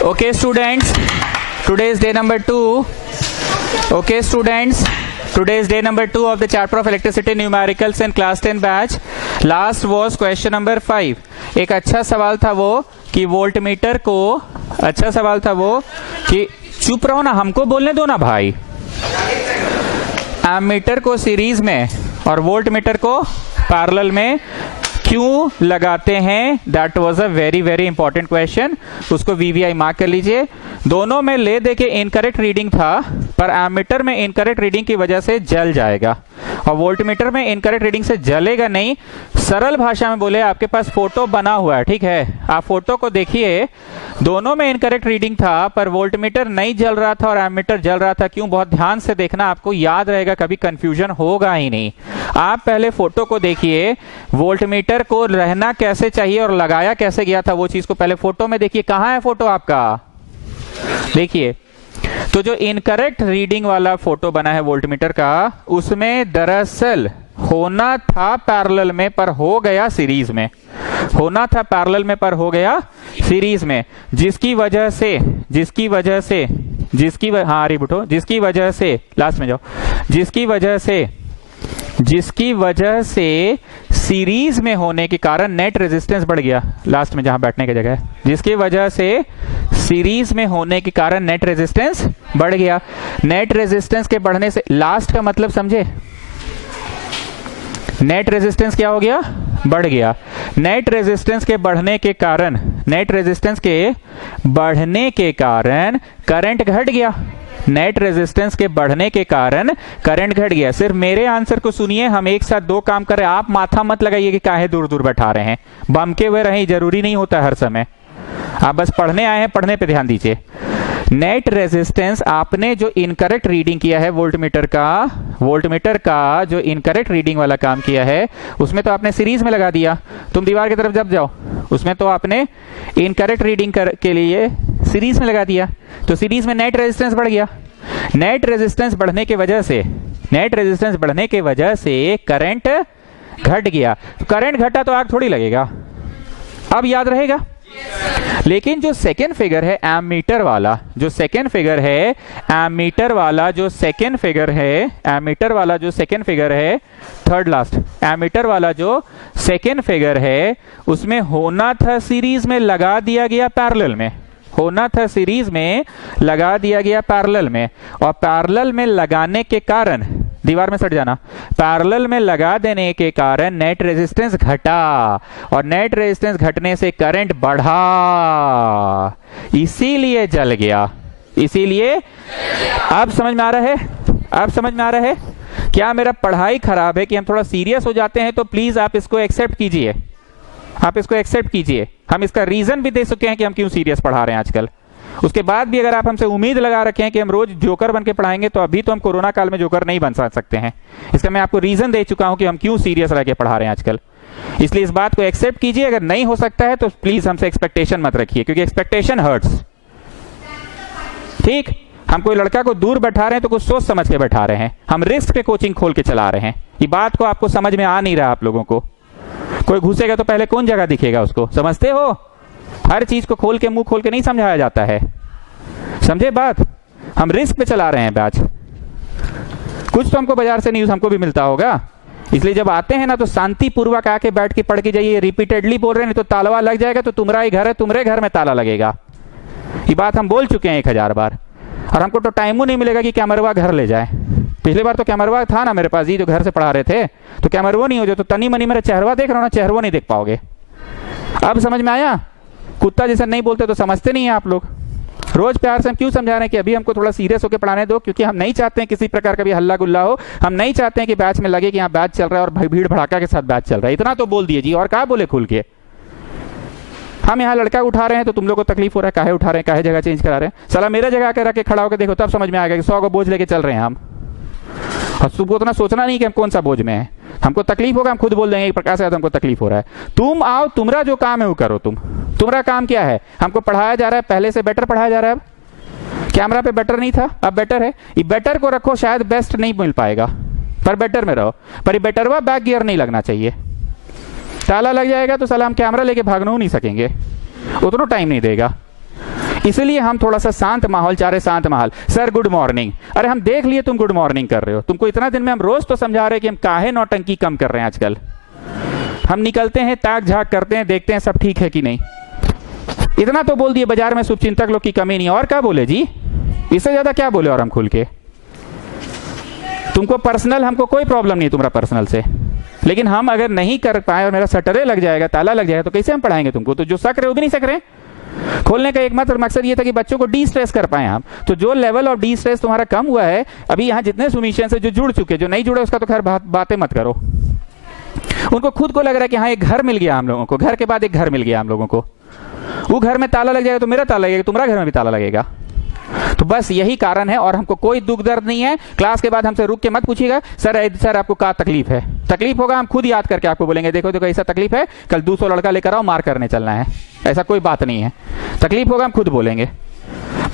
Okay, students, today is day number 2. Okay, students, today is day number 2 of the chapter of electricity numericals in class 10 batch. Last was question number 5. एक अच्छा सवाल था वो कि voltmeter को, अच्छा सवाल था वो कि, चुप रहो ना, हमको बोलने दो ना भाई। एमीटर को सीरीज में और वोल्टमीटर को पैरेलल में क्यों लगाते हैं? That was a very very important question. उसको वीवीआई मार्क कर लीजिए। दोनों में ले दे के इनकरेक्ट रीडिंग था, पर एमीटर में इनकरेक्ट रीडिंग की वजह से जल जाएगा और वोल्टमीटर में इनकरेक्ट रीडिंग से जलेगा नहीं। सरल भाषा में बोले, आपके पास फोटो बना हुआ है, ठीक है, आप फोटो को देखिए, दोनों में इनकरेक्ट रीडिंग था, पर वोल्टमीटर नहीं जल रहा था और एमीटर जल रहा था। क्यों? बहुत ध्यान से देखना, आपको याद रहेगा, कभी कंफ्यूजन होगा ही नहीं। आप पहले फोटो को देखिए, वोल्टमीटर को रहना कैसे चाहिए और लगाया कैसे गया था, वो चीज को पहले फोटो में देखिए। कहां है फोटो आपका? देखिए, तो जो इनकरेक्ट रीडिंग वाला फोटो बना है वोल्टमीटर का, उसमें दरअसल होना था पैरेलल में पर हो गया सीरीज में, होना था पैरेलल में पर हो गया सीरीज में, जिसकी वजह से हाँ अरे बुठो, जिसकी वजह से लास्ट में जाओ, जिसकी वजह से सीरीज में होने के कारण नेट रेजिस्टेंस बढ़ गया। लास्ट में जहां बैठने की जगह है, जिसकी वजह से सीरीज में होने के कारण नेट रेजिस्टेंस बढ़ गया। नेट रेजिस्टेंस के बढ़ने से, लास्ट का मतलब समझे, नेट रेजिस्टेंस क्या हो गया? बढ़ गया। नेट रेजिस्टेंस के बढ़ने के कारण, करंट घट गया। नेट रेजिस्टेंस के बढ़ने के कारण करंट घट गया। सिर्फ मेरे आंसर को सुनिए, हम एक साथ दो काम कर रहे हैं। आप माथा मत लगाइए कि काहे दूर दूर बैठा रहे हैं, बम के हुए रहे, जरूरी नहीं होता हर समय। आप बस पढ़ने आए हैं, पढ़ने पे ध्यान दीजिए। नेट रेजिस्टेंस आपने जो इनकरेक्ट रीडिंग किया है वोल्टमीटर का जो इनकरेक्ट रीडिंग वाला काम किया है, उसमें तो आपने सीरीज में लगा दिया। तुम दीवार की तरफ जब जाओ, उसमें तो आपने इनकरेक्ट रीडिंग के लिए सीरीज में लगा दिया, तो सीरीज में नेट रेजिस्टेंस बढ़ गया। नेट रेजिस्टेंस बढ़ने की वजह से करंट घट गया। तो करंट घटा तो आग थोड़ी लगेगा, अब याद रहेगा। लेकिन जो सेकेंड फिगर है एमीटर वाला, जो सेकेंड फिगर है, थर्ड लास्ट, एमीटर वाला जो सेकेंड फिगर है, उसमें होना था सीरीज में, लगा दिया गया पैरेलल में, और पैरेलल में लगाने के कारण, दीवार में सट जाना, पैरेलल में लगा देने के कारण नेट रेजिस्टेंस घटा, और नेट रेजिस्टेंस घटने से करंट बढ़ा, इसीलिए जल गया। इसीलिए अब समझ में आ रहा है? क्या मेरा पढ़ाई खराब है कि हम थोड़ा सीरियस हो जाते हैं? तो प्लीज आप इसको एक्सेप्ट कीजिए। हम इसका रीजन भी दे चुके हैं कि हम क्यों सीरियस पढ़ा रहे हैं आजकल। उसके बाद भी अगर आप हमसे उम्मीद लगा रखे हैं कि हम रोज जोकर बन के पढ़ाएंगे, तो अभी तो हम कोरोना काल में जोकर नहीं बन सकते हैं। इसका मैं आपको रीजन दे चुका हूं कि हम क्यों सीरियस रह के पढ़ा रहे हैं आजकल। इसलिए इस बात को एक्सेप्ट कीजिए। अगर नहीं हो सकता है तो प्लीज हमसे एक्सपेक्टेशन मत रखिए, क्योंकि एक्सपेक्टेशन हर्ट्स। ठीक, हम कोई लड़का को दूर बैठा रहे हैं तो कुछ सोच समझ के बैठा रहे हैं, हम रिस्क पे कोचिंग खोल के चला रहे हैं। ये बात को आपको समझ में आ नहीं रहा आप लोगों को। कोई घुसेगा तो पहले कौन जगह दिखेगा उसको, समझते हो? हर चीज को खोल के, मुंह खोल के नहीं समझाया जाता है, समझे बात? हम रिस्क पे चला रहे हैं बैच। कुछ तो हमको बाजार से न्यूज हमको भी मिलता होगा, इसलिए जब आते हैं ना तो शांति पूर्वक आके बैठ के पढ़ के जाइए। रिपीटेडली बोल रहे हैं, नहीं तो ताला लग जाएगा, तो तुम्हारा ही घर है, तुम्हारे घर में ताला लगेगा। ये बात हम बोल चुके हैं 1000 बार, और हमको तो टाइम नहीं मिलेगा कि कैमरवा घर ले जाए। पिछली बार तो कैमरवा था ना मेरे पास, ये जो घर से पढ़ा रहे थे, तो कैमरवा नहीं हो जाए तो तनी मनी मेरा चेहरा देख रहा हो ना, चेहरा नहीं देख पाओगे। अब समझ में आया? कुत्ता जैसे नहीं बोलते तो समझते नहीं है आप लोग। रोज प्यार से हम क्यों समझा रहे हैं कि अभी हमको थोड़ा सीरियस होकर पढ़ाने दो, क्योंकि हम नहीं चाहते हैं किसी प्रकार का भी हल्ला गुल्ला हो। हम नहीं चाहते हैं कि बैच में लगे कि यहाँ बैच चल रहा है और भीड़ भड़ाका के साथ बैच चल रहा है। इतना तो बोल दिए जी, और क्या बोले खुल के? हम यहाँ लड़का उठा रहे हैं तो तुम लोग को तकलीफ हो रहा है, काहे उठा रहे हैं, काहे जगह चेंज करा रहे हैं? साला मेरा जगह आकर रख के खड़ा होकर देखो, तब समझ में आएगा कि 100 को बोझ लेके चल रहे हैं हम। और सुबह उतना सोचना नहीं कि हम कौन सा बोझ में है। हमको तकलीफ होगा, हम खुद बोल देंगे प्रकाश से हमको तकलीफ हो रहा है। तुम आओ, तुम्हारा जो काम है वो करो। तुम्हारा काम क्या है? हमको पढ़ाया जा रहा है, पहले से बेटर पढ़ाया जा रहा है। अब कैमरा पे बेटर नहीं था, अब बेटर है। ये बेटर को रखो, शायद बेस्ट नहीं मिल पाएगा, पर बेटर में रहो। पर ये बेटरवा बैक गियर नहीं लगना चाहिए। ताला लग जाएगा तो साला हम कैमरा लेके भागना नहीं सकेंगे, उतना टाइम नहीं देगा। इसलिए हम थोड़ा सा शांत माहौल चाह रहे, शांत माहौल। सर गुड मॉर्निंग, अरे हम देख लिए तुम गुड मॉर्निंग कर रहे हो, तुमको इतना दिन में हम रोज तो समझा रहे हैं कि हम काहे नौटंकी कम कर रहे हैं। आजकल हम निकलते हैं, ताक झाक करते हैं, देखते हैं सब ठीक है कि नहीं। इतना तो बोल दिए बाजार में शुभचिंतक लोग की कमी नहीं, और क्या बोले जी, इससे ज्यादा क्या बोले और हम खुल के। तुमको पर्सनल, हमको कोई प्रॉब्लम नहीं है तुम्हारा पर्सनल से, लेकिन हम अगर नहीं कर पाए और मेरा शटरे लग जाएगा, ताला लग जाएगा, तो कैसे हम पढ़ाएंगे तुमको। तो जो सक रहे वो भी नहीं सक रहे। खोलने का एकमात्र मकसद ये था कि बच्चों को डी स्ट्रेस कर पाए हम। तो जो लेवल ऑफ डी स्ट्रेस तुम्हारा कम हुआ है, अभी यहाँ जितने सुमिशन से जो जुड़ चुके, जो नहीं जुड़े उसका तो खैर बातें मत करो। उनको खुद को लग रहा है कि हाँ एक घर मिल गया हम लोगों को, घर के बाद एक घर मिल गया हम लोगों को। वो घर में ताला लग जाएगा तो मेरा ताला लगेगा, तुम्हारा घर में भी ताला लगेगा। तो बस यही कारण है, और हमको कोई दुख दर्द नहीं है। क्लास के बाद हमसे रुक के मत पूछिएगा सर आपको क्या तकलीफ है। तकलीफ होगा हम खुद याद करके आपको बोलेंगे, देखो देखो ऐसा तकलीफ है, कल 200 लड़का लेकर आओ, मार करने चलना है। ऐसा कोई बात नहीं है, तकलीफ होगा हम खुद बोलेंगे।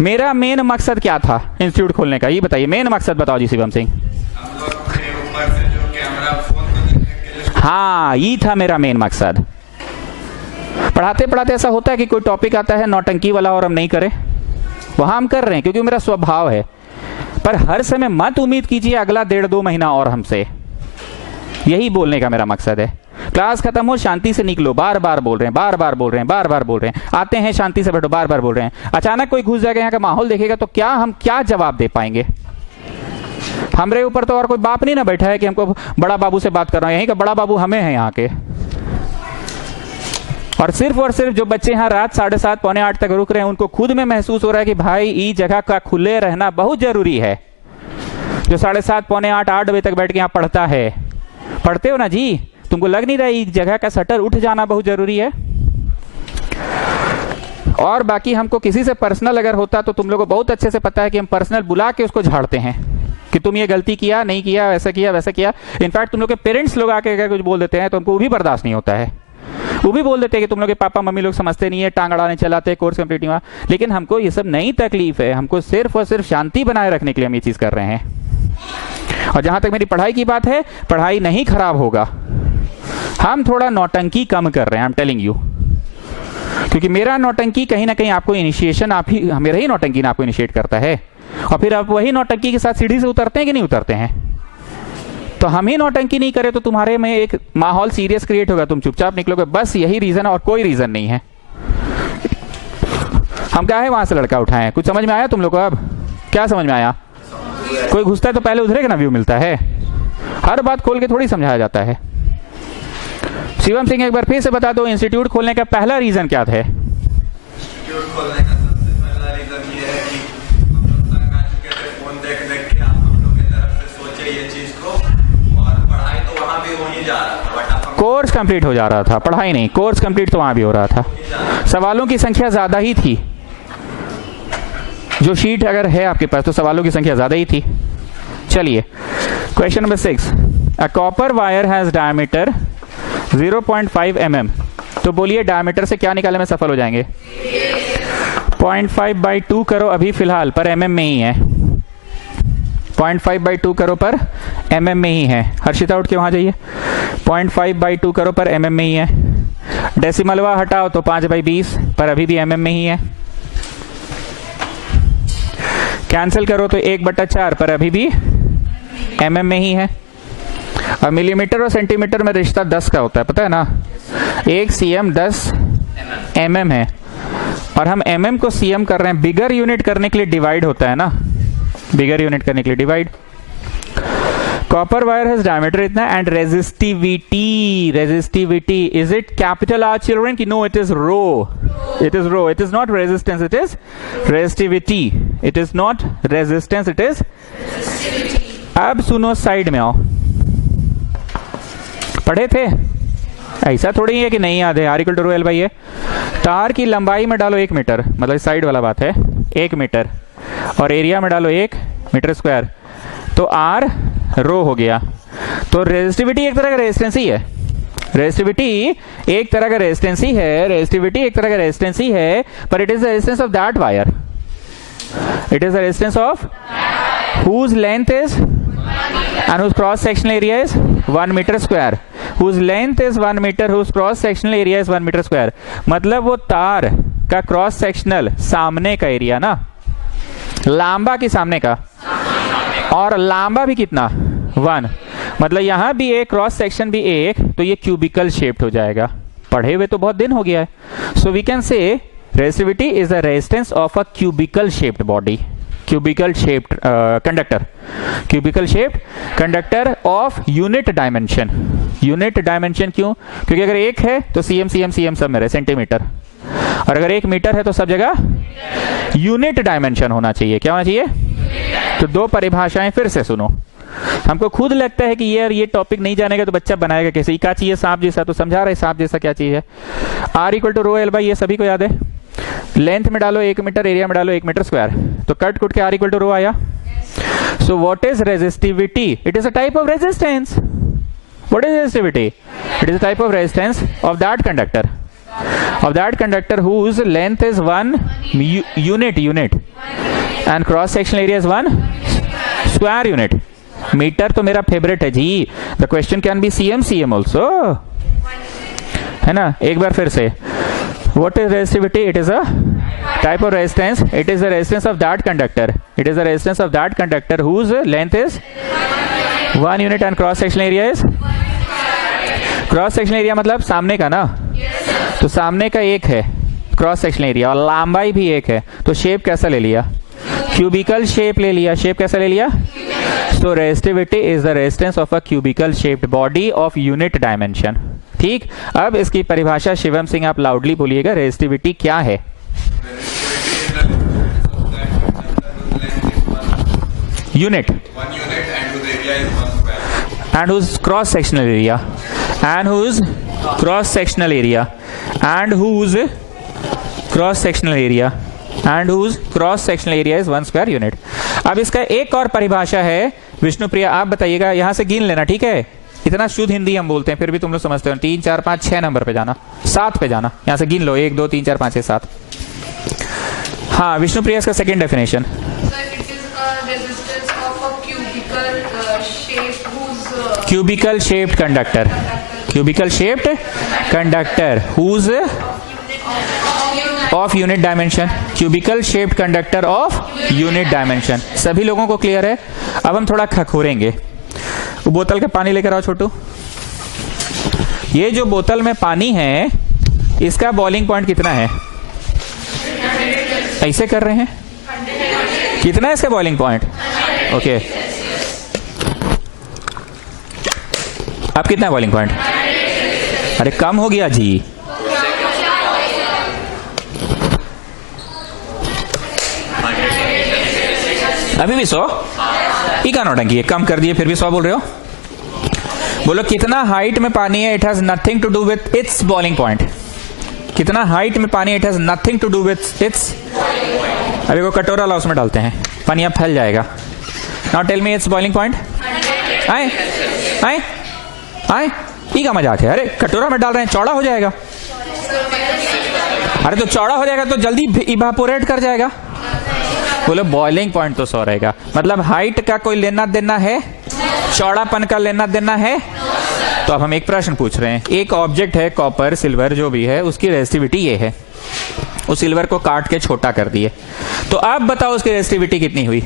मेरा मेन मकसद क्या था इंस्टीट्यूट खोलने का, ये बताइए। मेन मकसद बताओ जी शिवम सिंह। हाँ ये था मेरा मेन मकसद। पढ़ाते पढ़ाते ऐसा होता है कि कोई टॉपिक आता है नौटंकी वाला और हम नहीं करें, वहां हम कर रहे हैं क्योंकि मेरा स्वभाव है। पर हर समय मत उम्मीद कीजिए अगला 1.5-2 महीना और हमसे। यही बोलने का मेरा मकसद है। क्लास खत्म हो, शांति से निकलो, बार बार बोल रहे हैं, बार बार बोल रहे हैं, बार बार बोल रहे हैं। आते हैं शांति से बैठो, बार बार बोल रहे हैं। अचानक कोई घुस जाएगा, यहाँ का माहौल देखेगा तो हम क्या जवाब दे पाएंगे। हमारे ऊपर तो और कोई बाप नहीं ना बैठा है कि हमको बड़ा बाबू से बात कर रहा है, यहीं का बड़ा बाबू हमें है यहाँ के। और सिर्फ जो बच्चे यहाँ रात 7:30 पौने 8 तक रुक रहे हैं, उनको खुद में महसूस हो रहा है कि भाई ये जगह का खुले रहना बहुत जरूरी है। जो 7:30 पौने 8 बजे तक बैठ के यहाँ पढ़ता है, पढ़ते हो ना जी, तुमको लग नहीं रहा ये जगह का शटर उठ जाना बहुत जरूरी है। और बाकी हमको किसी से पर्सनल अगर होता तो तुम लोगों को बहुत अच्छे से पता है कि हम पर्सनल बुला के उसको झाड़ते हैं कि तुम ये गलती किया, नहीं किया, वैसा किया, वैसा किया। इनफैक्ट तुम लोग के पेरेंट्स लोग आके अगर कुछ बोल देते हैं तो हमको वो भी बर्दाश्त नहीं होता है। वो भी बोल देते हैं कि तुम लोग के पापा मम्मी लोग समझते नहीं है, टांग अड़ाने चलाते हैं, कोर्स कंप्लीट हुआ। लेकिन हमको ये सब नई तकलीफ है, हमको सिर्फ और सिर्फ शांति बनाए रखने के लिए हम ये चीज कर रहे हैं। और जहां तक मेरी पढ़ाई की बात है, पढ़ाई नहीं खराब होगा, हम थोड़ा नौटंकी कम कर रहे हैं, आई एम टेलिंग यू। क्योंकि मेरा नौटंकी कहीं ना कहीं आपको इनिशिएशन, मेरा ही नौटंकी ना आपको इनिशिएट करता है, और फिर आप वही नौटंकी के साथ सीढ़ी से उतरते हैं कि नहीं उतरते हैं। तो हम ही नौटंकी नहीं करें तो तुम्हारे में एक माहौल सीरियस क्रिएट होगा, तुम चुपचाप निकलोगे। बस यही रीजन है और कोई रीजन नहीं है। हम क्या है वहां से लड़का उठाए, कुछ समझ में आया तुम लोग को? अब क्या समझ में आया? कोई घुसता है तो पहले उधरे का ना व्यू मिलता है, हर बात खोल के थोड़ी समझाया जाता है। शिवम सिंह एक बार फिर से बता दो, इंस्टीट्यूट खोलने का पहला रीजन क्या था? इंस्टीट्यूट खोलने का सबसे पहला रीजन ये है कि हम लोग तंग आ चुके थे फोन देख देख के। आप लोगों की तरफ से सोचे ये चीज को, और पढ़ाई तो वहां भी हो ही जा रहा था, बट कोर्स कंप्लीट हो जा रहा था, पढ़ाई नहीं, कोर्स कंप्लीट तो वहां भी हो रहा था। सवालों की संख्या ज्यादा ही थी। जो शीट अगर है आपके पास तो सवालों की संख्या ज्यादा ही थी। चलिए question number 6, a copper wire has diameter 0.5 mm। तो बोलिए डायमीटर से क्या निकालने में सफल हो जाएंगे? 0.5/2 करो अभी फिलहाल, पर mm में ही है। 0.5/2 करो पर mm में ही है। हर्षिता उठ के वहां जाइए। 0.5/2 करो पर mm में ही है। डेसिमलवा हटाओ तो 5/20, पर अभी भी mm में ही है। कैंसिल करो तो 1/4, पर अभी भी mm में ही है। और मिलीमीटर और सेंटीमीटर में रिश्ता 10 का होता है, पता है ना? 1 cm 10 mm है, और हम mm को cm कर रहे हैं। बिगर यूनिट करने के लिए डिवाइड होता है ना, बिगर यूनिट करने के लिए divide. Copper wire has diameter इतना, and resistivity is it capital R children की? No, it is rho, it is rho, it is not resistance, it is resistivity. It is not resistance, it is. अब सुनो, side में आओ, पढ़े थे? ऐसा थोड़ी है कि नहीं याद है। R equal to rho L by A. तार की लंबाई में डालो 1 मीटर, मतलब साइड वाला बात है 1 मीटर, और एरिया में डालो 1 मीटर स्क्वायर, तो आर रो हो गया। तो रेजिस्टिविटी एक तरह का रेजिस्टेंस ही है, रेजिस्टिविटी एक तरह का रेजिस्टेंस ही है, रेजिस्टिविटी एक तरह का रेजिस्टेंस ही है, पर it is the resistance of that wire, it is the resistance of whose length is and whose cross sectional area is 1 meter square, whose length is 1 meter, whose cross sectional area is 1 meter square। मतलब वो तार का cross sectional सामने का area ना, लांबा की सामने का, और लांबा भी कितना 1, मतलब यहां भी एक क्रॉस सेक्शन भी एक, तो ये क्यूबिकल शेप्ड हो जाएगा। पढ़े हुए तो बहुत दिन हो गया है। So we can say resistivity is the resistance of a cubical shaped body, cubical shaped conductor, cubical shaped conductor of unit dimension. Unit dimension क्यों? क्योंकि अगर एक है तो सीएम सीएम सीएम सब में रहे, सेंटीमीटर, और अगर 1 मीटर है तो सब जगह यूनिट डायमेंशन होना चाहिए। क्या होना चाहिए? तो दो परिभाषाएं फिर से सुनो। हमको खुद लगता है कि ये टॉपिक नहीं जानेगा तो बच्चा बनाएगा कैसे? क्या चाहिए? सांप जैसा। तो समझा रहे सांप जैसा क्या चीज है? R = ρ L/, ये सभी को याद है। लेंथ में डालो 1 मीटर, एरिया में डालो 1 मीटर स्क्वायर, तो कट कुट के R = ρ आया। So what is resistivity? It is a type of resistance. What is resistivity? It is a type of resistance of that conductor, of that conductor whose length is 1 unit and cross sectional area is 1 square unit. Metre तो मेरा favourite है जी। The question can be cm also, है ना? एक बार फिर से, what is resistivity? It is a type of resistance. It is the resistance of that conductor. It is the resistance of that conductor whose length is 1 unit and cross sectional area is, cross sectional area मतलब सामने का ना, तो सामने का एक है cross sectional area, और लंबाई भी एक है, तो शेप कैसा ले लिया? क्यूबिकल शेप ले लिया। शेप कैसा ले लिया? So resistivity is the resistance of a cubical shaped body of unit dimension. ठीक, अब इसकी परिभाषा शिवम सिंह आप लाउडली बोलिएगा, रेजिस्टिविटी क्या है? Unit and whose cross sectional area, and whose cross sectional area, and whose cross sectional area, and whose cross sectional area is 1 square unit. अब इसका एक और परिभाषा है। विष्णुप्रिया आप बताइएगा, यहां से गिन लेना, ठीक है? इतना शुद्ध हिंदी हम बोलते हैं, फिर भी तुम लोग समझते हो। 3 4 5 6 नंबर पे जाना, 7 पे जाना, यहां से गिन लो 1 2 3 4 5 6 7। हाँ विष्णुप्रिया, इसका second definition. Cubical shaped conductor, cubical shaped conductor whose of unit dimension, cubical shaped conductor of unit dimension। सभी लोगों को क्लियर है? अब हम थोड़ा खखोरेंगे। वो बोतल का पानी लेकर आओ छोटू। ये जो बोतल में पानी है, इसका बॉइलिंग पॉइंट कितना है? ऐसे कर रहे हैं, कितना है इसका बॉइलिंग पॉइंट? ओके, अब कितना है बॉइलिंग पॉइंट? अरे कम हो गया जी। अभी भी 100? ये क्या नौटंकी है? कम कर दिए फिर भी 100 बोल रहे हो? बोलो कितना हाइट में पानी है? It has nothing to do with its boiling point. कितना हाइट में पानी? It has nothing to do with its. अभी वो कटोरा ला, उसमें डालते हैं, पानी अब फैल जाएगा। Now tell me its boiling point. आए आए आए, ये का मजाक है? अरे कटोरा में डाल रहे हैं, चौड़ा हो जाएगा। अरे तो चौड़ा हो जाएगा तो जल्दी इवापोरेट कर जाएगा। बोलो बॉइलिंग पॉइंट तो 100 रहेगा, मतलब हाइट का कोई लेना देना है, चौड़ापन का लेना देना है। तो अब हम एक प्रश्न पूछ रहे हैं। एक ऑब्जेक्ट है, कॉपर सिल्वर जो भी है, उसकी रेजिस्टिविटी ये है। उस सिल्वर को काट के छोटा कर दिए, तो आप बताओ उसकी रेजिस्टिविटी कितनी हुई?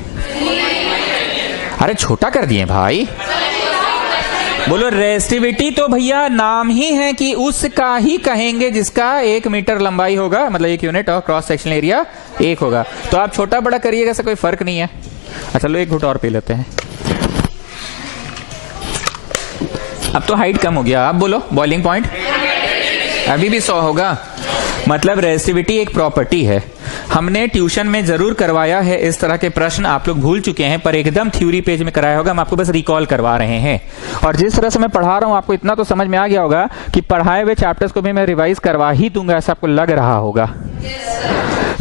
अरे छोटा कर दिए भाई। बोलो रेजिस्टिविटी तो भैया नाम ही है कि उसका ही कहेंगे जिसका 1 मीटर लंबाई होगा, मतलब 1 यूनिट, और क्रॉस सेक्शनल एरिया 1 होगा। तो आप छोटा बड़ा करिएगा, ऐसा कोई फर्क नहीं है। अच्छा लो एक घुट और पी लेते हैं। अब तो हाइट कम हो गया। आप बोलो बॉइलिंग पॉइंट अभी भी 100 होगा। मतलब रेजिस्टिविटी एक प्रॉपर्टी है। हमने ट्यूशन में जरूर करवाया है इस तरह के प्रश्न, आप लोग भूल चुके हैं, पर एकदम थ्योरी पेज में कराया होगा। हम आपको बस रिकॉल करवा रहे हैं, और जिस तरह से मैं पढ़ा रहा हूं आपको इतना तो समझ में आ गया होगा कि पढ़ाए हुए चैप्टर्स को भी मैं रिवाइज करवा ही दूंगा, ऐसा आपको लग रहा होगा।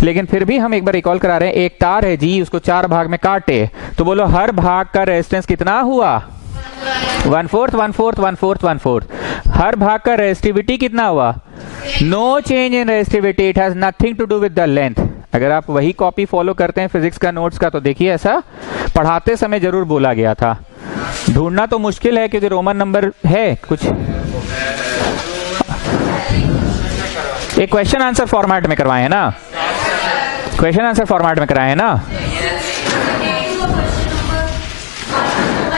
लेकिन फिर भी हम एक बार रिकॉल करा रहे हैं। एक तार है जी, उसको 4 भाग में काटे, तो बोलो हर भाग का रेजिस्टेंस कितना हुआ? 1/4 1/4 1/4 1/4। हर भाग का रेजिस्टिविटी कितना हुआ? No change in resistivity, it has nothing to do with the length. अगर आप वही कॉपी फॉलो करते हैं फिजिक्स का नोट्स का, तो देखिए ऐसा पढ़ाते समय जरूर बोला गया था। ढूंढना तो मुश्किल है क्योंकि रोमन नंबर है कुछ। एक क्वेश्चन आंसर फॉर्मेट में करवाए हैं ना, क्वेश्चन आंसर फॉर्मेट में कराए हैं ना।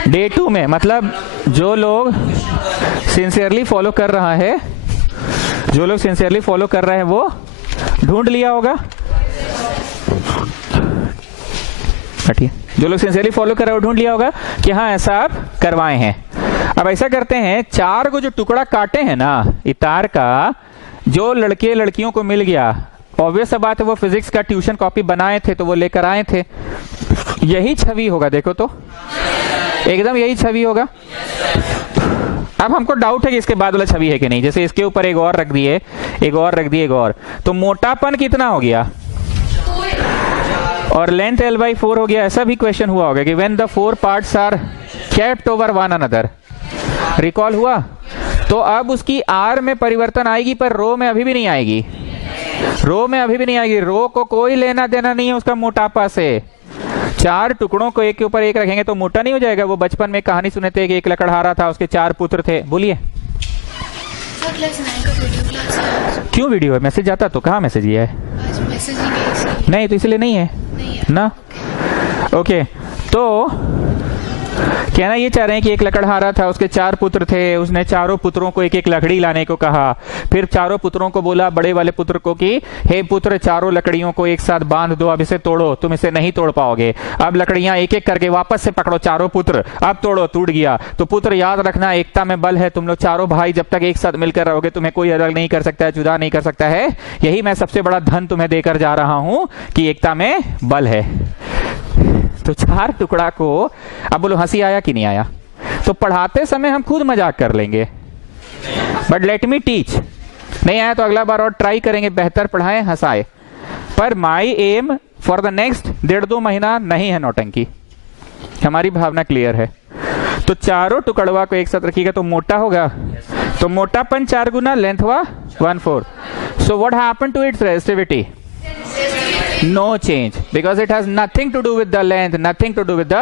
डे 2 में मतलब जो लोग सिंसियरली फॉलो कर रहा है, जो लोग सिंसियरली फॉलो कर रहे हैं वो ढूंढ लिया होगा। जो लोग सिंसियरली फॉलो कर रहे हैं वो ढूंढ लिया होगा कि हाँ ऐसा आप करवाए हैं। अब ऐसा करते हैं, 4 को जो टुकड़ा काटे हैं ना इतार का, जो लड़के लड़कियों को मिल गया, ऑब्वियस बात है वो फिजिक्स का ट्यूशन कॉपी बनाए थे तो वो लेकर आए थे, यही छवि होगा। देखो तो एकदम यही छवि होगा। अब हमको डाउट है कि इसके बाद वाला छवि है कि नहीं। जैसे इसके ऊपर एक और रख दिए, एक और रख दिए, एक और, तो मोटापन कितना हो गया और लेंथ L/4 हो गया। ऐसा भी क्वेश्चन हुआ होगा कि when the 4 parts are kept over one another, recall हुआ। तो अब उसकी R में परिवर्तन आएगी पर रो में अभी भी नहीं आएगी, रो में अभी भी नहीं आएगी। रो को कोई लेना देना नहीं है उसका मोटापा से। 4 टुकड़ों को एक के ऊपर एक रखेंगे तो मोटा नहीं हो जाएगा। वो बचपन में कहानी सुने थे कि एक लकड़हारा था, उसके 4 पुत्र थे। बोलिए क्यों वीडियो है? मैसेज आता तो कहाँ मैसेज ये है? नहीं तो इसलिए नहीं है ना। ओके, तो कहना ये चाह रहे हैं कि एक लकड़हारा था, उसके 4 पुत्र थे, उसने चारों पुत्रों को एक एक लकड़ी लाने को कहा। फिर चारों पुत्रों को बोला, बड़े वाले पुत्र को, कि हे पुत्र, चारों लकड़ियों को एक साथ बांध दो, अब इसे तोड़ो, तुम इसे नहीं तोड़ पाओगे। अब लकड़ियां एक एक करके वापस से पकड़ो चारों पुत्र, अब तोड़ो, टूट गया। तो पुत्र याद रखना, एकता में बल है। तुम लोग चारों भाई जब तक एक साथ मिलकर रहोगे तुम्हें कोई अलग नहीं कर सकता है, जुदा नहीं कर सकता है। यही मैं सबसे बड़ा धन तुम्हें देकर जा रहा हूं कि एकता में बल है। तो 4 टुकड़ा को, अब बोलो हंसी आया कि नहीं आया? तो पढ़ाते समय हम खुद मजाक कर लेंगे, बट लेट मी टीच। नहीं आया तो अगला बार और ट्राई करेंगे, बेहतर पढ़ाएं, हंसाए। पर माई एम फॉर द नेक्स्ट 1.5-2 महीना नहीं है नौटंकी। हमारी भावना क्लियर है। तो चारों टुकड़वा को एक साथ रखिएगा तो मोटा होगा। तो मोटापन 4 गुना, लेंथ हुआ 1/4। So what happened to its resistivity? No change, because it has nothing to do with the length, nothing to do with the।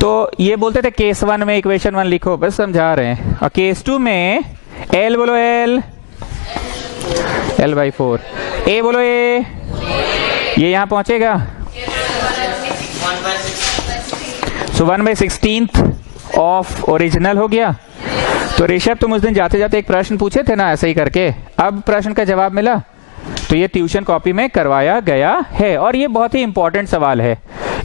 तो ये बोलते थे केस 1 में इक्वेशन 1 लिखो, बस समझा रहे हैं। और केस 2 में L बोलो L/4, A बोलो A, ये यहां पहुंचेगा। सो 1/16 ऑफ ओरिजिनल हो गया। तो ऋषभ, तुम उस दिन जाते जाते एक प्रश्न पूछे थे ना ऐसे ही करके, अब प्रश्न का जवाब मिला। तो ये ट्यूशन कॉपी में करवाया गया है और ये बहुत ही इंपॉर्टेंट सवाल है।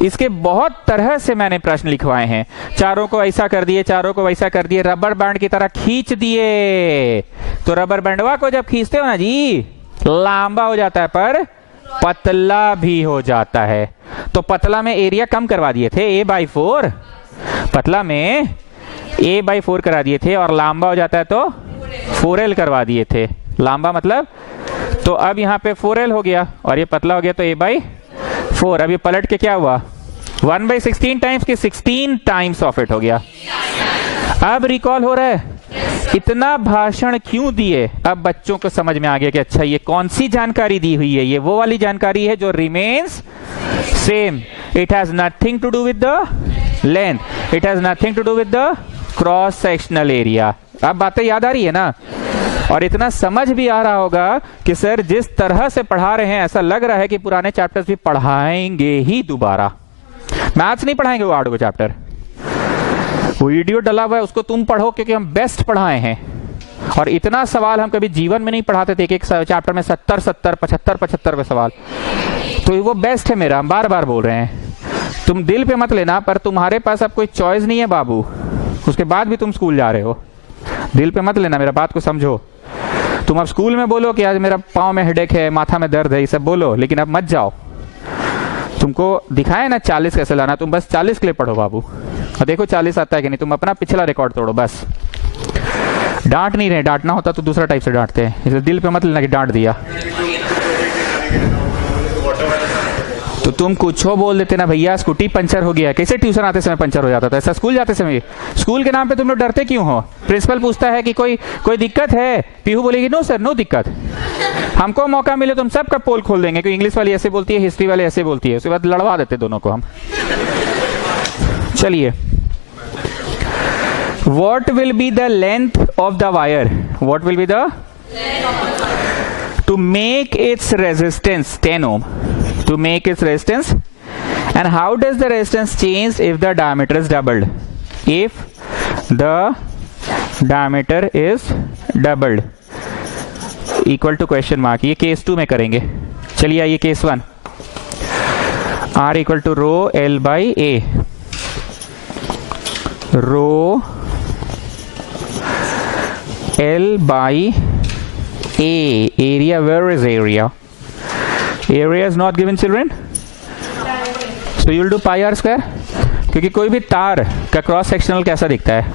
इसके बहुत तरह से मैंने प्रश्न लिखवाए हैं। चारों को ऐसा कर दिए, चारों को वैसा कर दिए, रबर बैंड की तरह खींच दिए। तो रबर बैंडवा को जब खींचते हो ना जी, लंबा हो जाता है पर पतला भी हो जाता है। तो पतला में एरिया कम करवा दिए थे, A/4, पतला में A/4 करा दिए थे, और लंबा हो जाता है तो 4L करवा दिए थे। लंबा मतलब, तो अब यहाँ पे 4L हो गया और ये पतला हो गया तो A/4। अब ये पलट के क्या हुआ, 1/16 टाइम्स की 16 टाइम्स ऑफ इट हो गया। अब रिकॉल हो रहा है, इतना भाषण क्यों दिए? अब बच्चों को समझ में आ गया कि अच्छा ये कौन सी जानकारी दी हुई है। ये वो वाली जानकारी है जो remains same. It has nothing to do with the length, it has nothing to do with the cross sectional area. अब बातें याद आ रही है ना? और इतना समझ भी आ रहा होगा कि सर जिस तरह से पढ़ा रहे हैं ऐसा लग रहा है कि पुराने चैप्टर्स भी पढ़ाएंगे ही दोबारा। मैथ्स नहीं पढ़ाएंगे वो 8 को चैप्टर, वो वीडियो डला हुआ है उसको तुम पढ़ो, क्योंकि हम बेस्ट पढ़ाए हैं। और इतना सवाल हम कभी जीवन में नहीं पढ़ाते थे, एक चैप्टर में 70 75 के सवाल। तो वो बेस्ट है मेरा, हम बार बार बोल रहे हैं। तुम दिल पे मत लेना, पर तुम्हारे पास अब कोई चॉइस नहीं है बाबू, उसके बाद भी तुम स्कूल जा रहे हो। दिल पे मत लेना, मेरा बात को समझो। तुम अब स्कूल में बोलो कि आज मेरा पाँव में हेडेक है, माथा में दर्द है, ये सब बोलो, लेकिन अब मत जाओ। तुमको दिखाए ना 40 कैसे लाना, तुम बस 40 के लिए पढ़ो बाबू, और देखो 40 आता है कि नहीं। तुम अपना पिछला रिकॉर्ड तोड़ो बस। डांट नहीं रहे, डांटना होता तो दूसरा टाइप से डांटते हैं, इसलिए दिल पे मत लेना कि डांट दिया। तो तुम कुछ हो बोल देते ना, भैया स्कूटी पंचर हो गया। कैसे ट्यूशन आते समय पंचर हो जाता था, ऐसा स्कूल जाते समय। स्कूल के नाम पे तुम लोग डरते क्यों हो? प्रिंसिपल पूछता है कि कोई दिक्कत है, पीहू बोलेगी नो सर, नो दिक्कत। हमको मौका मिले तुम सबका पोल खोल देंगे, क्योंकि इंग्लिश वाली ऐसे बोलती है, हिस्ट्री वाली ऐसे बोलती है, उसके बाद लड़वा देते दोनों को हम। चलिए, what will be the length of the wire? What will be the to make its resistance 10 ohm, to make its resistance. And how does the resistance change if the diameter is doubled? If the diameter is doubled, equal to question mark. ये case 2 में करेंगे. चलिए आइए case 1. R equal to rho L by A. Rho L by A. Area, where is area? Area is not given, children. So you will do pi r square. क्योंकि कोई भी तार का क्रॉस सेक्शनल कैसा दिखता है?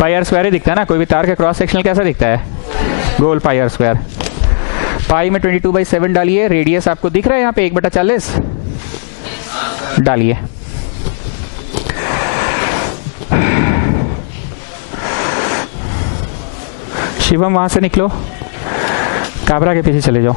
पाई आर स्क्वायर ही दिखता है ना. कोई भी तार का क्रॉस सेक्शनल कैसा दिखता है? गोल पाई आर स्क्वायर. पाई में 22/7 डालिए. रेडियस आपको दिख रहा है यहाँ पे 1/40 डालिए. शिवम वहां से निकलो, काबरा के पीछे चले जाओ.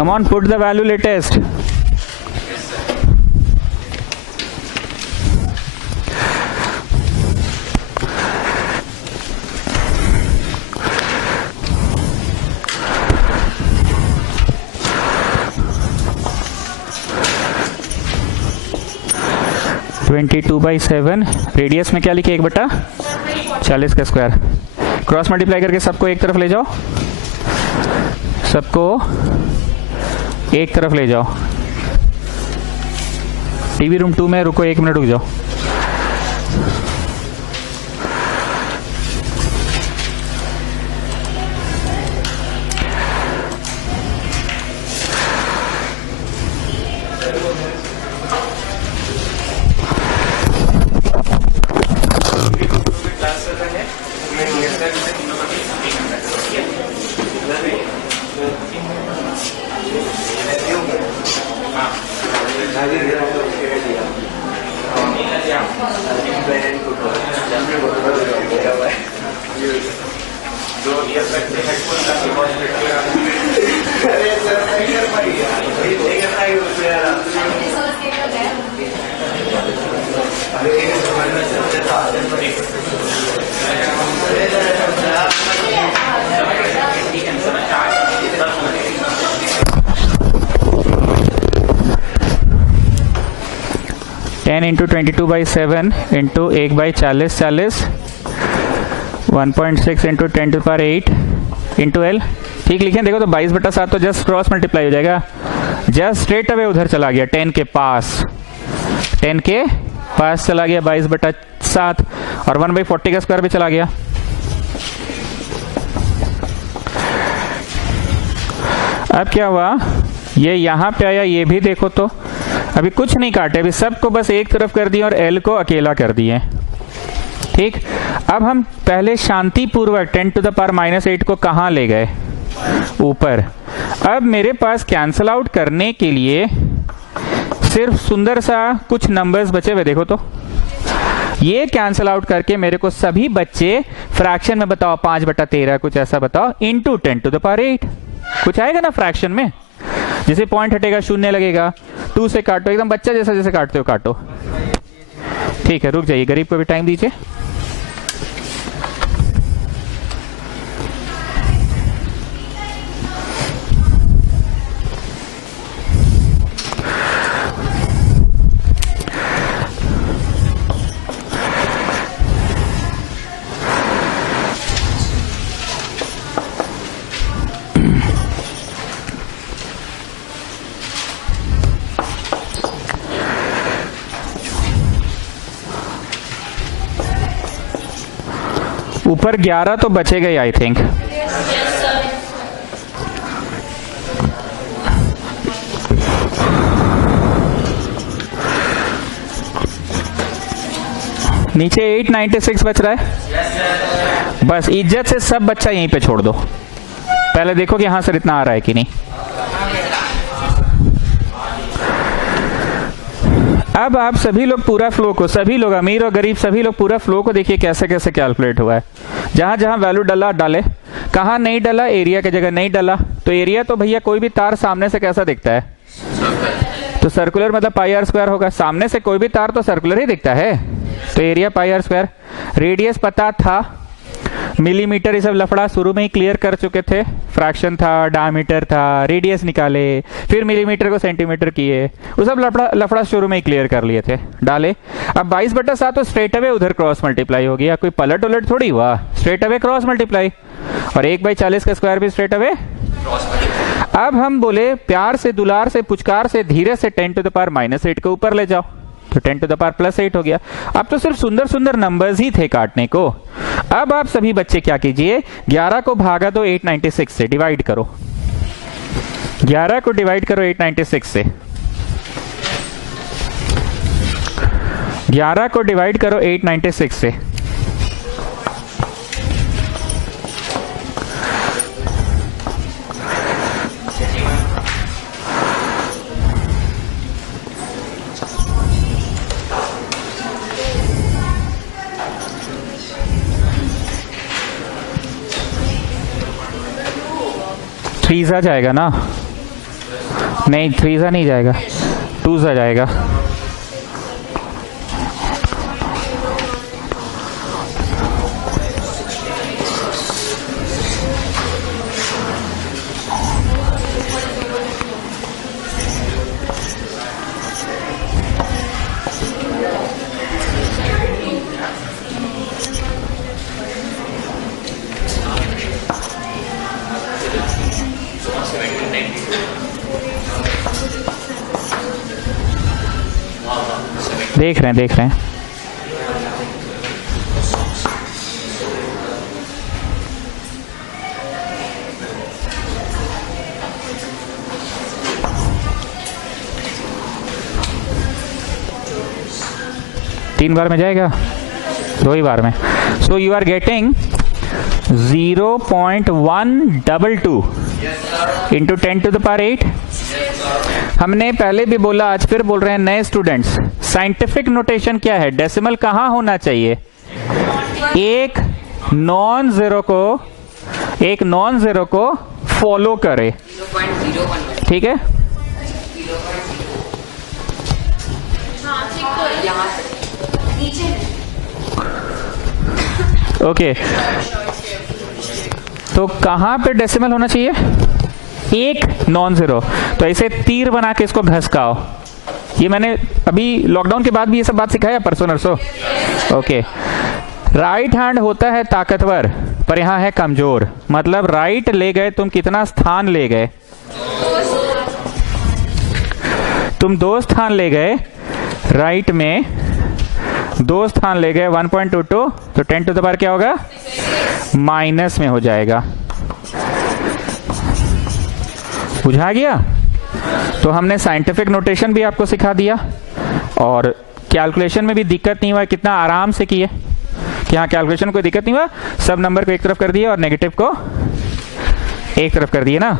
Come on, put the value latest. (22/7) radius में क्या लिखे? 1/40 का स्क्वायर. क्रॉस मल्टीप्लाई करके सबको एक तरफ ले जाओ. सबको एक तरफ ले जाओ. टीवी रूम 2 में रुको, 1 मिनट रुक जाओ. Into 22/7 into 1/40 1.6 into 10⁸ into L. ठीक लिखें. देखो तो 22/7 तो जस्ट क्रॉस मल्टीप्लाई हो जाएगा. जस्ट स्ट्रेट अवे उधर चला गया 10 के पास. 10 के पास चला गया 22/7 और 1/40 का स्क्वायर भी चला गया. अब क्या हुआ? ये यहां पे आया. ये भी देखो तो अभी कुछ नहीं काटे. अभी सबको बस एक तरफ कर दिए और L को अकेला कर दिए. ठीक. अब हम पहले शांतिपूर्वक 10⁻⁻8 को कहां ले गए? ऊपर. अब मेरे पास कैंसल आउट करने के लिए सिर्फ सुंदर सा कुछ नंबर्स बचे हुए. देखो तो ये कैंसल आउट करके मेरे को सभी बच्चे फ्रैक्शन में बताओ. 5/13 कुछ ऐसा बताओ इंटू 10⁸. कुछ आएगा ना फ्रैक्शन में? जैसे पॉइंट हटेगा 0 लगेगा. 2 से काटो. एकदम बच्चा जैसा जैसे काटते हो काटो. ठीक है, रुक जाइए. गरीब को भी टाइम दीजिए. ऊपर 11 तो बचेगा ही आई थिंक। नीचे 896 बच रहा है। बस इज्जत से सब बच्चा यहीं पे छोड़ दो। पहले देखो कि यहां सर इतना आ रहा है कि नहीं। अब आप सभी लोग पूरा फ्लो को, सभी लोग अमीर और गरीब सभी लोग पूरा फ्लो को देखिए कैसे कैसे कैलकुलेट हुआ है। जहां जहां वैल्यू डाला डाले, कहां नहीं डाला, एरिया की जगह नहीं डाला। तो एरिया तो भैया कोई भी तार सामने से कैसा दिखता है, तो सर्कुलर मतलब पाई आर स्क्वायर होगा। सामने से कोई भी तार तो सर्कुलर ही दिखता है, तो area pi r square. Radius पता था, मिलीमीटर ये सब लफड़ा शुरू में ही क्लियर कर चुके थे। फ्रैक्शन था, डायमीटर था, रेडियस निकाले, फिर मिलीमीटर को सेंटीमीटर किए, वो सब लफड़ा शुरू में ही क्लियर कर लिए थे, डाले। अब 22/7 तो स्ट्रेट अवे उधर क्रॉस मल्टीप्लाई हो गया, कोई पलट उलट थोड़ी हुआ, स्ट्रेट अवे क्रॉस मल्टीप्लाई। और 1/40 का स्क्वायर भी स्ट्रेट अवे। अब हम बोले प्यार से, दुलार से, पुचकार से, धीरे से 10⁻⁻8 के ऊपर ले जाओ, तो 10⁻+8 हो गया। अब तो सिर्फ सुंदर सुंदर नंबर्स ही थे काटने को। अब आप सभी बच्चे क्या कीजिए, 11 को भागा दो 896 से, डिवाइड करो। 11 को डिवाइड करो 896 से, 11 को डिवाइड करो 896 से। थ्रीजा जाएगा ना, नहीं थ्रीजा नहीं जाएगा, टूजा जाएगा। देख रहे हैं, देख रहे हैं। तीन बार में जाएगा, 2 ही बार में। So you are getting 0.122 into 10⁸ हमने पहले भी बोला, आज फिर बोल रहे हैं नए स्टूडेंट्स, साइंटिफिक नोटेशन क्या है, डेसिमल कहां होना चाहिए, एक नॉन जीरो को फॉलो करे, ठीक है। ओके, तो कहां पे डेसिमल होना चाहिए, एक नॉन जीरो। तो ऐसे तीर बना के इसको घसकाओ। ये मैंने अभी लॉकडाउन के बाद भी ये सब बात सिखाया, परसों नरसों। ओके, राइट हैंड होता है ताकतवर, पर यहां है कमजोर। मतलब राइट ले गए तुम, कितना स्थान ले गए, तुम 2 स्थान ले गए, राइट में 2 स्थान ले गए, 1.22, तो 10⁻⁻ क्या होगा, माइनस में हो जाएगा। बुझा गया। तो हमने साइंटिफिक नोटेशन भी आपको सिखा दिया, और कैलकुलेशन में भी दिक्कत नहीं हुआ, कितना आराम से किए कि हाँ कैलकुलेशन में कोई दिक्कत नहीं हुआ। सब नंबर को एक तरफ कर दिया और नेगेटिव को एक तरफ कर दिए ना।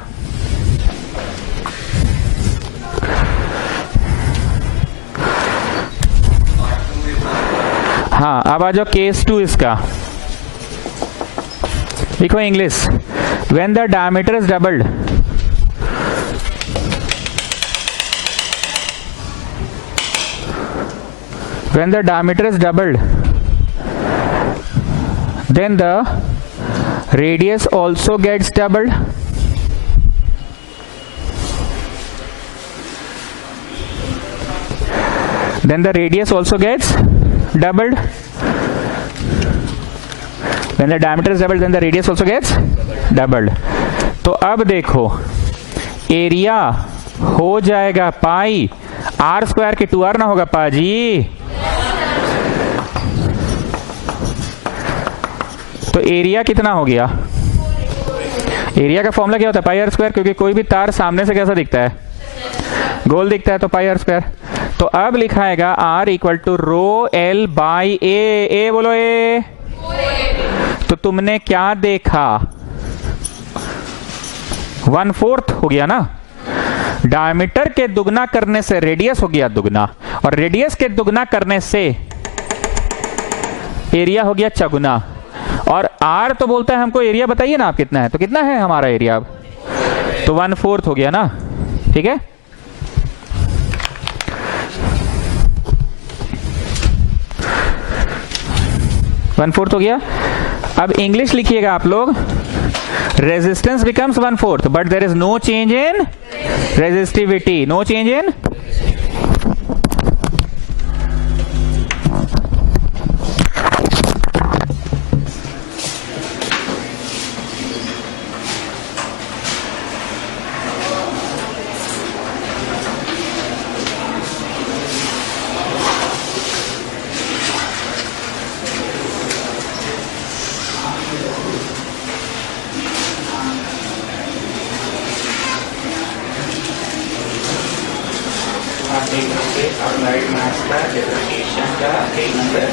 हाँ, अब आ जाओ केस 2 इसका। लिखो English, when the diameter is doubled, when the diameter is doubled, then the radius also gets doubled. Then the radius also gets doubled. When the diameter is doubled, then the radius also gets doubled. तो अब देखो, area हो जाएगा पाई r square के 2r ना होगा पाजी। तो तो एरिया कितना हो गया? एरिया का फॉर्मूला क्या होता है? पाई आर स्क्वायर, क्योंकि कोई भी तार सामने से कैसा दिखता है? गोल दिखता है, तो पाई आर स्क्वायर। तो अब लिखाएगा R equal to rho L by A. बोलो ए। तो तुमने क्या देखा? 1/4 हो गया ना। डायमीटर के दुगना करने से रेडियस हो गया दुगना, और रेडियस के दुगना करने से एरिया हो गया चौगुना। और R तो बोलता है हमको एरिया बताइए ना आप कितना है, तो कितना है हमारा एरिया अब? तो 1/4 हो गया ना। ठीक है, वन फोर्थ हो गया। अब इंग्लिश लिखिएगा आप लोग। Resistance becomes 1/4 but there is no change in resistivity. No change in applied maths का डिफरेंशिएशन का एक नंबर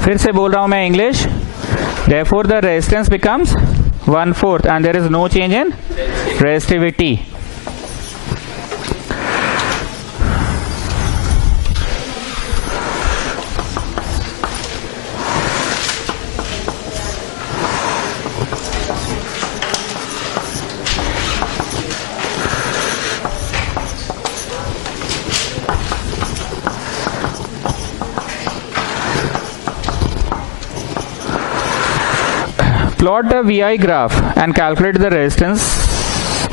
फिर से बोल रहा हूं मैं English. Therefore the resistance becomes 1/4 and there is no change in resistivity. Plot the VI graph and calculate the resistance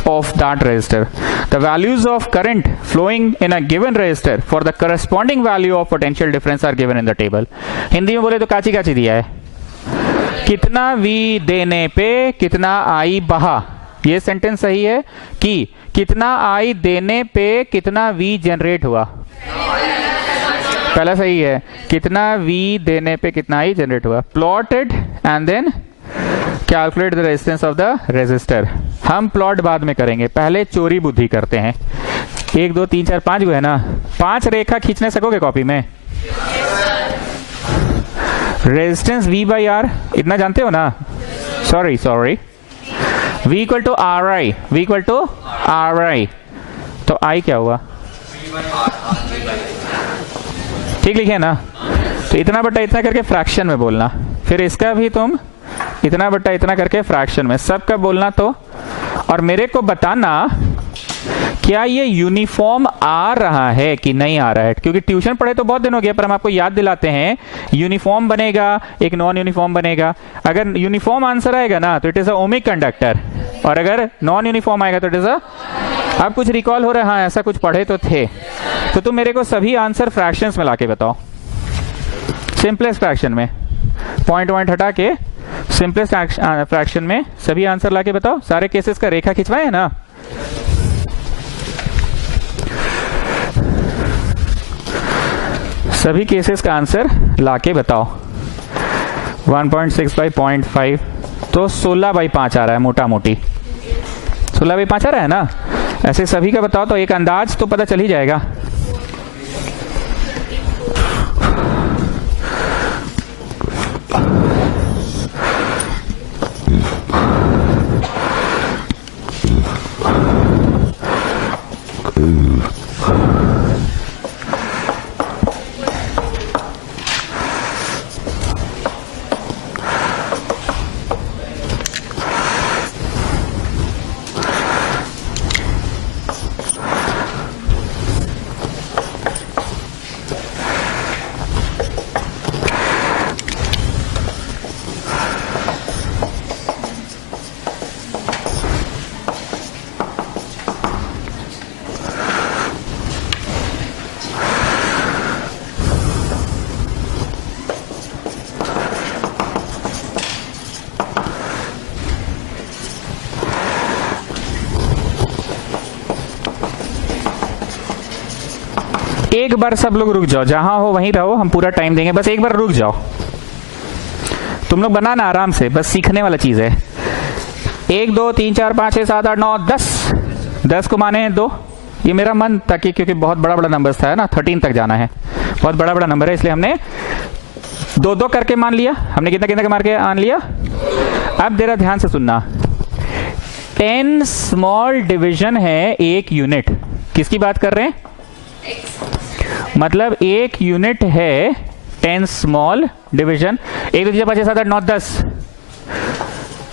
of that resistor. The values of current flowing in a given resistor for the corresponding value of potential difference are given in the table. Hindi में बोले तो काची काची दिया है, कितना V देने पे कितना I बहा। ये सेंटेंस सही है कि कितना I देने पे कितना V जनरेट हुआ। पहला सही है, कितना V देने पे कितना I जनरेट हुआ। Plotted and then calculate the resistance of the resistor. हम प्लॉट बाद में करेंगे, पहले चोरी बुद्धि करते हैं। 1 2 3 4 5 है ना, 5 रेखा खींचने सकोगे कॉपी में? रेजिस्टेंस V बाई R इतना जानते हो ना? Sorry V equal to R I. V equal to R I, तो I क्या हुआ? ठीक लिखे ना? तो इतना बटा इतना करके फ्रैक्शन में बोलना, फिर इसका भी तुम इतना बटा इतना करके फ्रैक्शन में, सबका बोलना। तो और मेरे को बताना क्या ये यूनिफॉर्म आ रहा है कि नहीं आ रहा है, क्योंकि ट्यूशन पढ़े तो बहुत दिन हो गया, पर हम आपको याद दिलाते हैं यूनिफॉर्म बनेगा, एक नॉन यूनिफॉर्म बनेगा। अगर यूनिफॉर्म आंसर आएगा ना तो it is a ohmic conductor, और अगर नॉन यूनिफॉर्म आएगा तो इट इज अ। अब कुछ रिकॉल हो रहा है, ऐसा कुछ पढ़े तो थे। तो तुम मेरे को सभी आंसर फ्रैक्शंस में लाके बताओ, सिंपलेस्ट फ्रैक्शन में, पॉइंट हटा के सिंपलेस्ट फ्रैक्शन में सभी आंसर लाके बताओ। सारे केसेस का रेखा खिंचवाए है ना? सभी केसेस का आंसर लाके बताओ। 1.6 बाई 0.5 तो 16 बाई 5 आ रहा है, मोटा मोटी 16 बाई 5 आ रहा है ना। ऐसे सभी का बताओ तो एक अंदाज तो पता चल ही जाएगा। बार सब लोग रुक जाओ, जहां हो वहीं रहो, हम पूरा टाइम देंगे, बस एक बार रुक जाओ। तुम लोग बनाना आराम से, बस सीखने वाला चीज है। 1 2 3 4 5 6 7 8 9 10 को माने हैं 2। ये मेरा मन था कि क्योंकि बहुत बड़ा बड़ा नंबर था ना, 13 तक जाना है, बहुत बड़ा बड़ा नंबर है, इसलिए हमने 2 करके मान लिया। हमने कितना कितना मार के मान लिया। अब जरा ध्यान से सुनना, 10 स्मॉल डिवीजन है 1 यूनिट। किसकी बात कर रहे हैं? मतलब 1 यूनिट है 10 स्मॉल डिवीजन। 1 2 3 4 5 6 7 8 9 10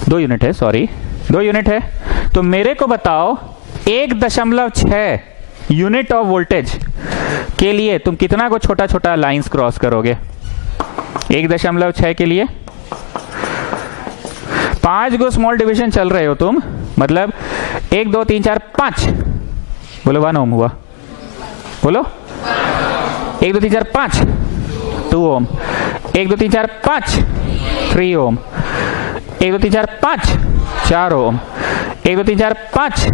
2 यूनिट है, सॉरी 2 यूनिट है। तो मेरे को बताओ 1.6 यूनिट ऑफ वोल्टेज के लिए तुम कितना को छोटा छोटा लाइंस क्रॉस करोगे? 1.6 के लिए 5 गो स्मॉल डिवीजन चल रहे हो तुम, मतलब 1 2 3 4 5, बोलो 1 ओम हुआ, बोलो 1 2 3 4 5 2 ओम, 1 2 3 4 5 3 ओम, 1 2 3 4 5 4 ओम, 1 2 3 4 5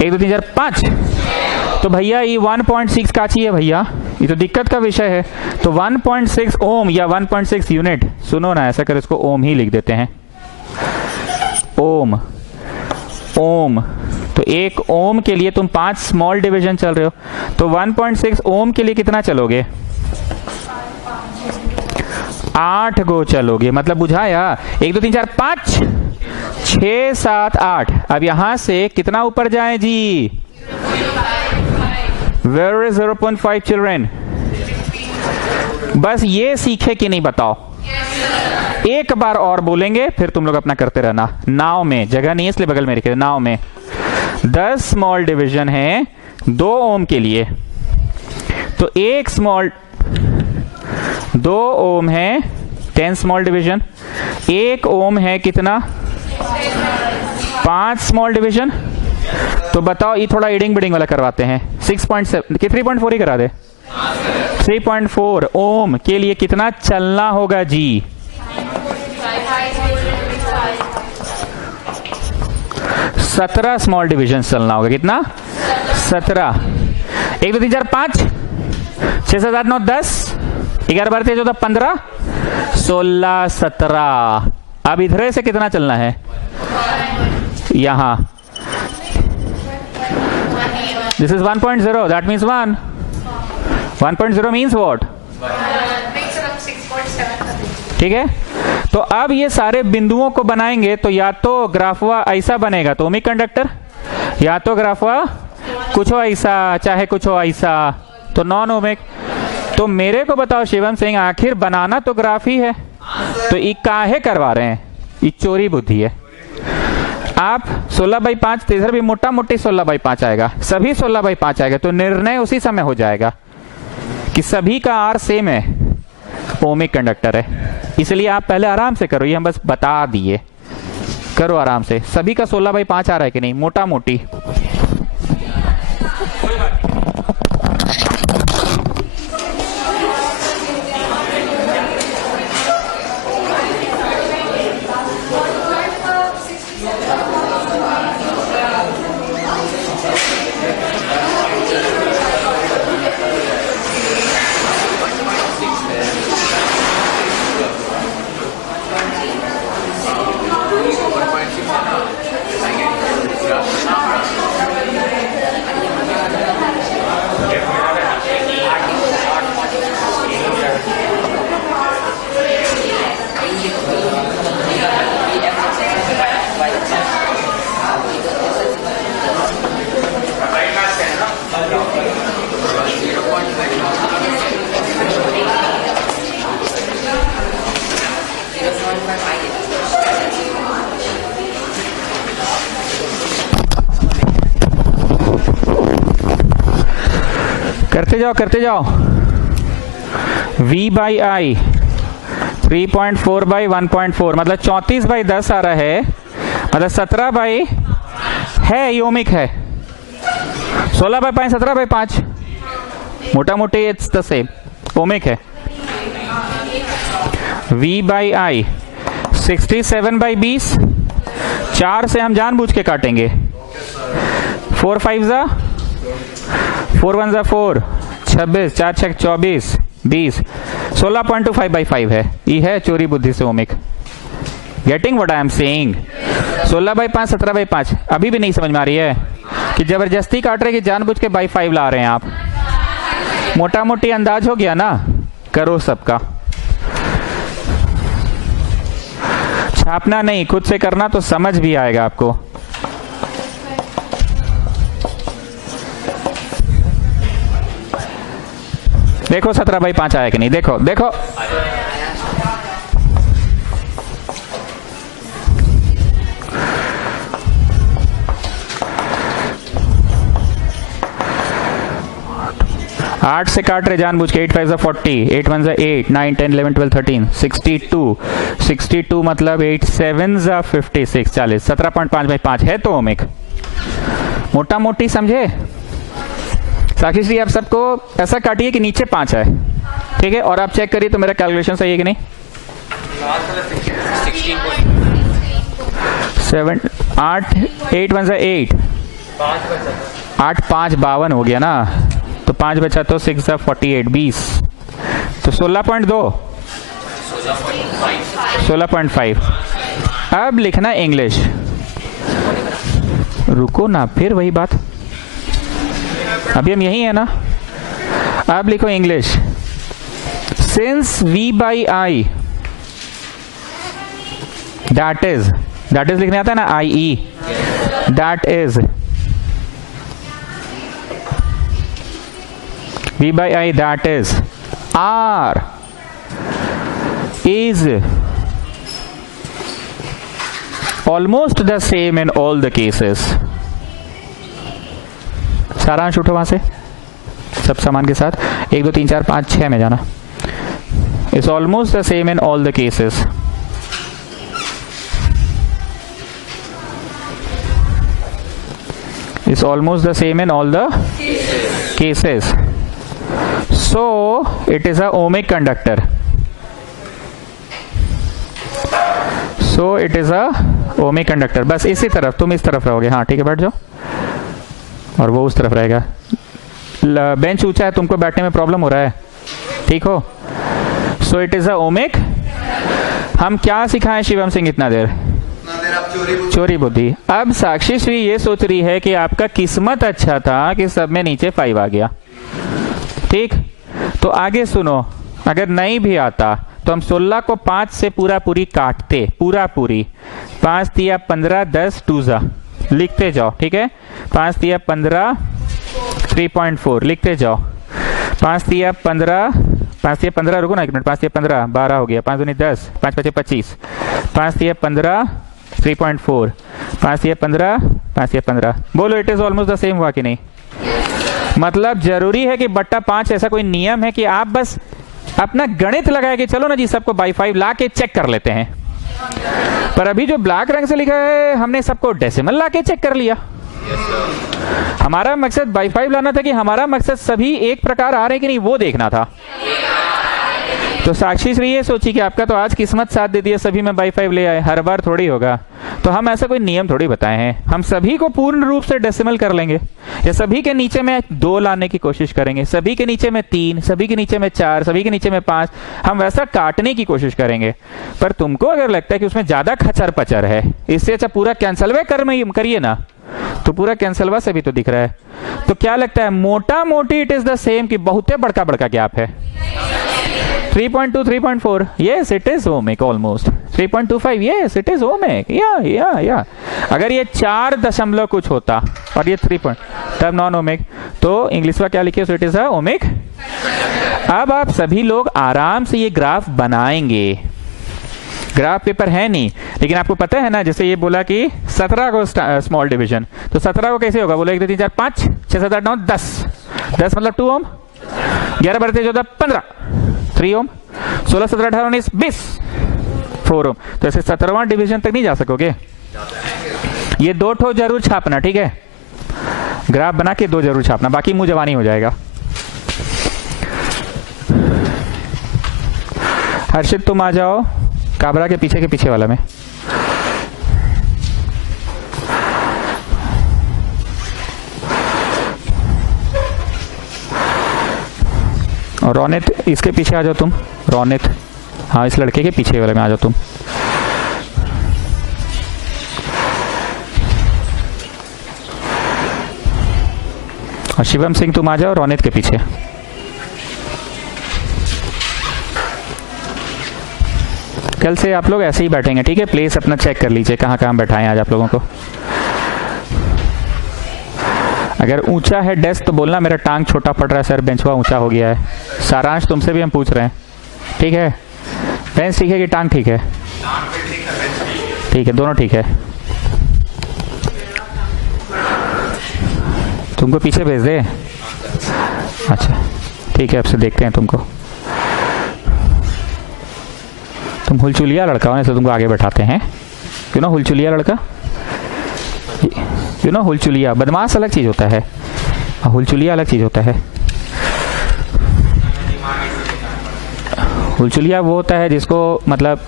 1 2 3 4 5। तो भैया ये 1.6 का चाहिए भैया, ये तो दिक्कत का विषय है। तो 1.6 ओम या 1.6 यूनिट, सुनो ना, ऐसा कर इसको ओम ही लिख देते हैं, ओम ओम। तो 1 ओम के लिए तुम 5 स्मॉल डिवीजन चल रहे हो, तो 1.6 ओम के लिए कितना चलोगे? 8 गो चलोगे, मतलब बुझाया? 1 2 3 4 5 6 7 8। अब यहां से कितना ऊपर जाए जी? Where is 0.5 children? बस ये सीखे कि नहीं बताओ? एक बार और बोलेंगे, फिर तुम लोग अपना करते रहना। नाव में जगह नहीं है इसलिए बगल में रखे, नाव में 10 स्मॉल डिवीजन है 2 ओम के लिए। तो 1 स्मॉल 2 ओम है 10 स्मॉल डिवीजन, 1 ओम है कितना? 5 स्मॉल डिवीजन। तो बताओ, ये थोड़ा एडिंग बिडिंग वाला करवाते हैं। 6.7 कि 3.4 ही करा दे। 3.4 ओम के लिए कितना चलना होगा जी? 17 स्मॉल डिवीजन चलना होगा। कितना? 17। 1 2 3 4 5 6 7 8 9 10 11 12 13 14 15 16 17। अब इधर से कितना चलना है? यहां this is 1.0, that means 1. 1.0 means what? ठीक है। तो अब ये सारे बिंदुओं को बनाएंगे तो या तो ग्राफवा ऐसा बनेगा तो ओमिक कंडक्टर, या तो ग्राफवा कुछ हो ऐसा, चाहे कुछ हो ऐसा, तो नॉन ओमिक। तो मेरे को बताओ शिवम सिंह, आखिर बनाना तो ग्राफ ही है, तो ये काहे करवा रहे हैं? ये चोरी बुद्धि है। आप 16/5, तो इधर भी मोटा मोटी 16/5 आएगा, सभी 16/5 आएगा, तो निर्णय उसी समय हो जाएगा कि सभी का आर सेम है, ओमिक कंडक्टर है। इसलिए आप पहले आराम से करो, ये हम बस बता दिए, करो आराम से। सभी का 16/5 आ रहा है कि नहीं? मोटा मोटी करते जाओ। V/I 3.4/1.4 मतलब 34/10 आ रहा है, मतलब 17 है, ओमिक है। 16/5 17/5 मोटा मोटी इट्स द सेम, ओमिक है। V/I 67/20, 4 से हम जानबूझ के काटेंगे। 4 5 4 1 4, 26, 4 6 24, 20, 16.25/5 है। ये है चोरी बुद्धि से ohmic. Getting what I am saying? 16/5, 17/5 अभी भी नहीं समझ में आ रही है कि जबरदस्ती काट रहे कि जानबूझ के बाई 5 ला रहे हैं आप? मोटा मोटी अंदाज हो गया ना? करो सबका, छापना नहीं, खुद से करना तो समझ भी आएगा आपको। देखो 17/5 आया कि नहीं? देखो देखो, आठ से काट रहे जानबूझ के। 8 5 40, 8 1 8, 9 10 11 12 13, 62 मतलब 8 7 56, 40, 17.5/5 है तो ओमिक। मोटा मोटी समझे? साक्षी जी आप सबको ऐसा काटिए कि नीचे 5 है, ठीक है? और आप चेक करिए तो मेरा कैलकुलेशन सही है कि नहीं? 7 8 8 1 8, 8 5 52 हो गया ना, तो 5 बचा तो 6 48, 20, तो 16.2, 16.5। अब लिखना इंग्लिश। रुको ना, फिर वही बात, अभी हम यही है ना। अब लिखो English. Since V/I, that is लिखने आता है ना, IE, that is V/I, that is R is almost the same in all the cases। सारांश उठो वहां से सब सामान के साथ, 1 2 3 4 5 6 में जाना। It's almost the same in all the cases। It's almost the same in all the cases। So it is a ohmic conductor। So it is a ohmic conductor। बस इसी तरफ, तुम इस तरफ रहोगे, हाँ ठीक है, बैठ जाओ, और वो उस तरफ रहेगा। बेंच ऊंचा है, तुमको बैठने में प्रॉब्लम हो रहा है, ठीक हो? So it is a ohmic. हम क्या सिखाएं शिवम सिंह इतना देर? चोरी बुद्धि। अब साक्षी श्री ये सोच रही है कि आपका किस्मत अच्छा था कि सब में नीचे 5 आ गया, ठीक? तो आगे सुनो, अगर नहीं भी आता तो हम 16 को 5 से पूरी काटते, पूरी 5 तिया 15, 10 2 लिखते जाओ, ठीक है? 5 तिया 15, 3.4 लिखते जाओ। 5 तिया 15, रुको ना 1 मिनट, 5 तिया 15 12 हो गया, 5 दूनी 10, 5 5 25, 5 तिया 15, 3.4, 5 तिया 15, 5 तिया 15। बोलो it is almost the same हुआ कि नहीं? मतलब जरूरी है कि बट्टा 5 ऐसा कोई नियम है कि आप बस अपना गणित लगाए कि चलो ना जी सबको बाई 5 ला के चेक कर लेते हैं। पर अभी जो ब्लैक रंग से लिखा है हमने सबको डेसिमल ला के चेक कर लिया। हमारा मकसद बाई 5 लाना था कि हमारा मकसद सभी एक प्रकार आ रहे कि नहीं वो देखना था। तो साक्षी श्री ये सोची कि आपका तो आज किस्मत साथ दे दिया, सभी में बाई 5 ले आए, हर बार थोड़ी होगा। तो हम ऐसा कोई नियम थोड़ी बताए हैं, हम सभी को पूर्ण रूप से डेसिमल कर लेंगे, या सभी के नीचे में 2 लाने की कोशिश करेंगे, सभी के नीचे में 3, सभी के नीचे में 4, सभी के नीचे में 5, हम वैसा काटने की कोशिश करेंगे। पर तुमको अगर लगता है कि उसमें ज्यादा खचर पचर है, इससे अच्छा पूरा कैंसलवे करिए ना, तो पूरा कैंसलवा से भी तो दिख रहा है। तो क्या लगता है, मोटा मोटी इट इज द सेम कि बहुत बड़का बड़का गैप है? 3.2, 3.4, yes it is ohmic almost। 3.25, yes it is ohmic, या अगर ये 4 दशमलव कुछ होता और ये 3 तब नॉन ओमिक, तो इंग्लिश में क्या लिखे? So it is a ohmic. अब आप सभी लोग आराम से ये ग्राफ बनाएंगे। ग्राफ पेपर है नहीं, लेकिन आपको पता है ना, जैसे ये बोला कि 17 को स्मॉल डिवीजन, तो 17 को कैसे होगा? बोलो 1 2 3 4 5 6 7 8 9 10, 10 मतलब 2 ओम, 11 बढ़ते 14 15, 3 ओम, 16 17 18 19 20, 4 ओम। तो ऐसे 17वां डिवीजन तक नहीं जा सकोगे। ये 2 ठो जरूर छापना, ठीक है? ग्राफ बना के 2 जरूर छापना, बाकी मुंह जवानी हो जाएगा। हर्षित तुम आ जाओ काबरा के पीछे वाला में। और रोनित इसके पीछे आ जाओ तुम। रोनित, हाँ इस लड़के के पीछे वाले में आ जाओ तुम। और शिवम सिंह तुम आ जाओ रोनित के पीछे। कल से आप लोग ऐसे ही बैठेंगे, ठीक है? प्लेस अपना चेक कर लीजिए कहाँ कहाँ बैठाएं आज आप लोगों को। अगर ऊंचा है डेस्क तो बोलना मेरा टांग छोटा पड़ रहा है सर, बेंचवा ऊंचा हो गया है। सारांश तुमसे भी हम पूछ रहे हैं, ठीक है? बेंच ठीक है कि टांग ठीक है? ठीक है, दोनों ठीक है। तुमको पीछे भेज दे? अच्छा ठीक है, अब से देखते हैं तुमको। तुम हुलचुलिया लड़का हो, ऐसे तुमको आगे बैठाते हैं। क्यों ना हुलचुलिया लड़का, क्यों ना हुलचुलिया। बदमाश अलग चीज होता है, हुलचुलिया अलग चीज होता है। हुलचुलिया वो होता है जिसको मतलब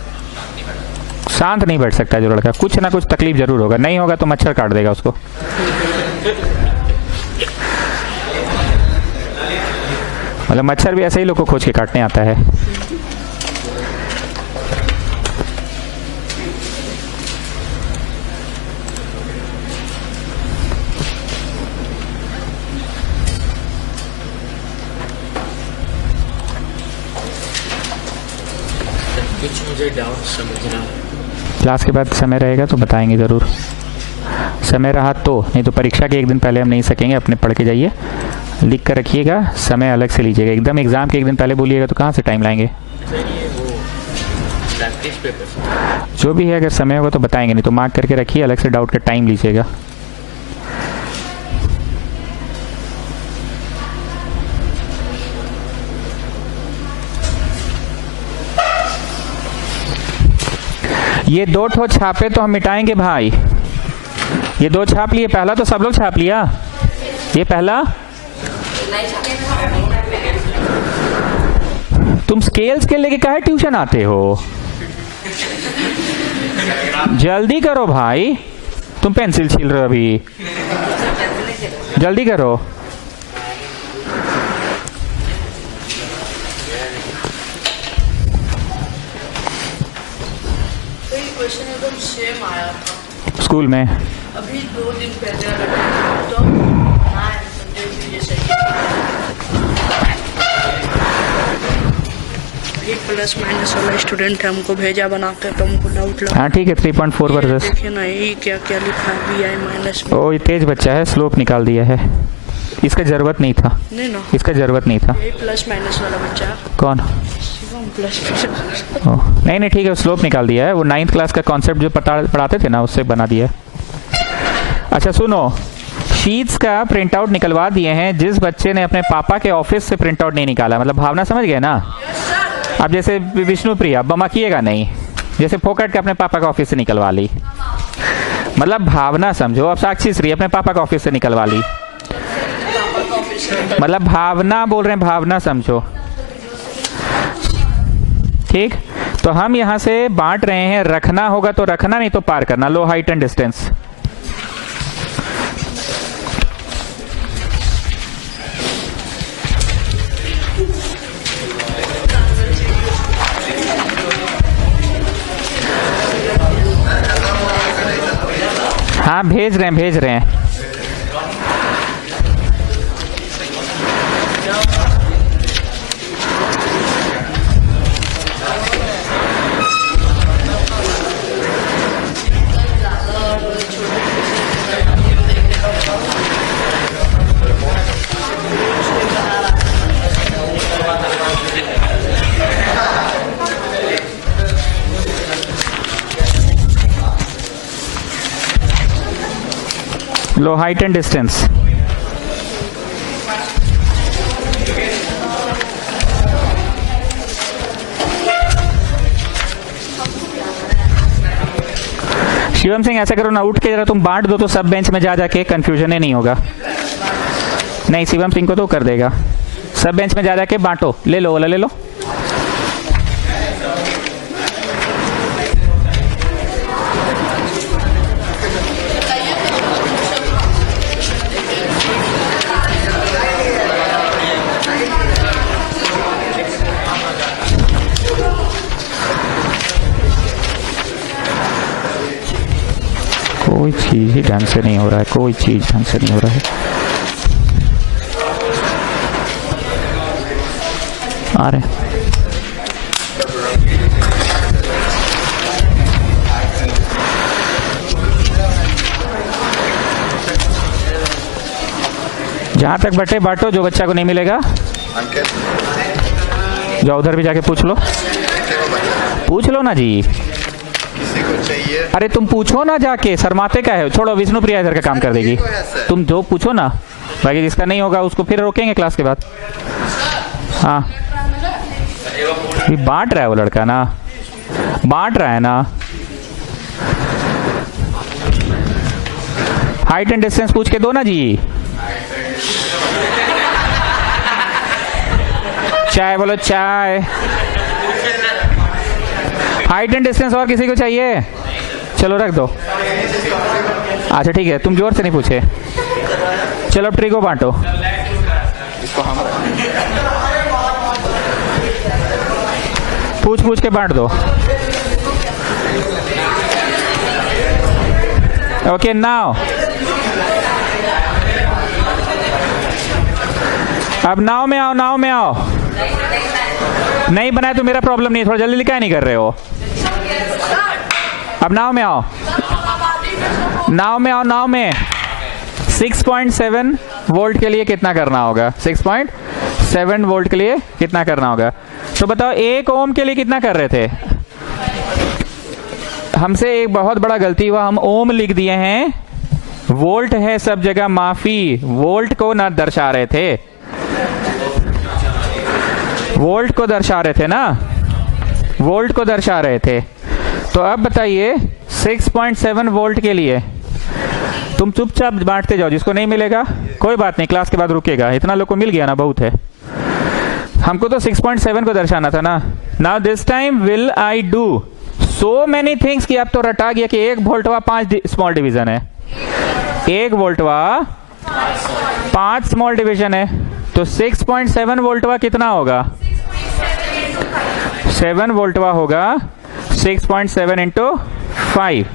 शांत नहीं बैठ सकता जो लड़का, कुछ ना कुछ तकलीफ जरूर होगा, नहीं होगा तो मच्छर काट देगा उसको। मतलब मच्छर भी ऐसे ही लोग को खोज के काटने आता है। कुछ मुझे डाउट समझना। क्लास के बाद समय रहेगा तो बताएंगे ज़रूर। समय रहा तो, नहीं तो परीक्षा के एक दिन पहले हम नहीं सकेंगे। अपने पढ़ के जाइए, लिख कर रखिएगा, समय अलग से लीजिएगा। एकदम एग्ज़ाम के एक दिन पहले बोलिएगा तो कहाँ से टाइम लाएंगे? जो भी है, अगर समय होगा तो बताएंगे, नहीं तो मार्क करके रखिए, अलग से डाउट का टाइम लीजिएगा। ये 2 ठो छापे तो हम मिटाएंगे भाई। ये 2 छाप लिए, पहला तो सब लोग छाप लिया। ये पहला तुम स्केल लेके काहे ट्यूशन आते हो? जल्दी करो भाई, तुम पेंसिल छील रहे हो अभी, जल्दी करो। क्वेश्चन एकदम सेम आया था स्कूल में अभी 2 दिन पहले, तो हाँ सब्जेक्ट जैसे ही प्लस माइनस वाला स्टूडेंट है, हमको भेजा बना के, तो हमको डाउट लगा। हाँ ठीक है, 3.4 वर्सेस। देखिए ना ये क्या क्या लिखा है, BI माइनस। ओ ये तेज बच्चा है, स्लोप निकाल दिया है, इसका जरूरत नहीं था, नहीं ना, इसका जरूरत नहीं था। यही प्लस माइनस वाला बच्चा कौन? प्लस नहीं नहीं ठीक है, स्लोप निकाल दिया है। वो 9th क्लास का कॉन्सेप्ट जो पढ़ाते थे ना, उससे बना दिया है। अच्छा सुनो, शीट्स का प्रिंट आउट निकलवा दिए हैं। जिस बच्चे ने अपने पापा के ऑफिस से प्रिंट आउट नहीं निकाला, मतलब भावना समझ गए ना? अब जैसे विष्णु प्रिया बमाकिएगा नहीं, जैसे फोकट के अपने पापा का ऑफिस से निकलवा ली, मतलब भावना समझो। अब साक्षी श्री अपने पापा का ऑफिस से निकलवा ली, मतलब भावना बोल रहे हैं, भावना समझो, ठीक? तो हम यहां से बांट रहे हैं, रखना होगा तो रखना, नहीं तो पार करना। लो हाइट एंड डिस्टेंस। हाँ भेज रहे हैं। लो height and distance. Shivam Singh ऐसा करो ना, उठ के जरा तुम बांट दो तो सब बेंच में जा जाके, कंफ्यूजन ही नहीं होगा। नहीं शिवम सिंह को तो कर देगा, सब बेंच में जा जाके बांटो। ले लो वाला ले लो। कोई चीज ही ढंग से नहीं हो रहा है, कोई चीज ढंग से नहीं हो रहा है। आ रहे जहां तक बटे बांटो, जो बच्चा को नहीं मिलेगा जाओ उधर भी जाके पूछ लो ना जी। किसी को चाहिए? अरे तुम पूछो ना जाके, शर्माते का है। छोड़ो, विष्णु प्रिया इधर का काम कर देगी। तुम जो पूछो ना, बाकी जिसका नहीं होगा उसको फिर रोकेंगे क्लास के बाद। हाँ, बांट रहा है वो लड़का ना, बांट रहा है ना। हाइट एंड डिस्टेंस पूछ के दो ना जी। चाय बोलो, चाय। हाइट एंड डिस्टेंस और किसी को चाहिए? चलो रख दो। अच्छा ठीक है, तुम जोर से नहीं पूछे। चलो ट्री को बांटो। पूछ के बांट दो। ओके नाउ, अब नाव में आओ, नाव में आओ। नहीं बनाए तो मेरा प्रॉब्लम नहीं है, थोड़ा जल्दी लिखा नहीं कर रहे हो। अब नाव में आओ, नाव में आओ, नाव में। 6.7 वोल्ट के लिए कितना करना होगा? 6.7 वोल्ट के लिए कितना करना होगा? तो बताओ 1 ओम के लिए कितना कर रहे थे? हमसे एक बहुत बड़ा गलती हुआ, हम ओम लिख दिए हैं। वोल्ट है सब जगह, माफी, वोल्ट को ना दर्शा रहे थे, वोल्ट को दर्शा रहे थे ना, वोल्ट को दर्शा रहे थे। तो अब बताइए 6.7 वोल्ट के लिए तुम चुपचाप बांटते जाओ, जिसको नहीं मिलेगा कोई बात नहीं, क्लास के बाद रुकेगा। इतना लोग को मिल गया ना, बहुत है। हमको तो 6.7 को दर्शाना था ना। Now this time will I do so many things कि अब तो रटा गया कि 1 वोल्टवा 5 स्मॉल डिवीजन है, 1 वोल्टवा 5 स्मॉल डिवीजन है। तो 6.7 वोल्टवा कितना होगा? 7 वोल्टवा होगा 6.7 इंटू 5।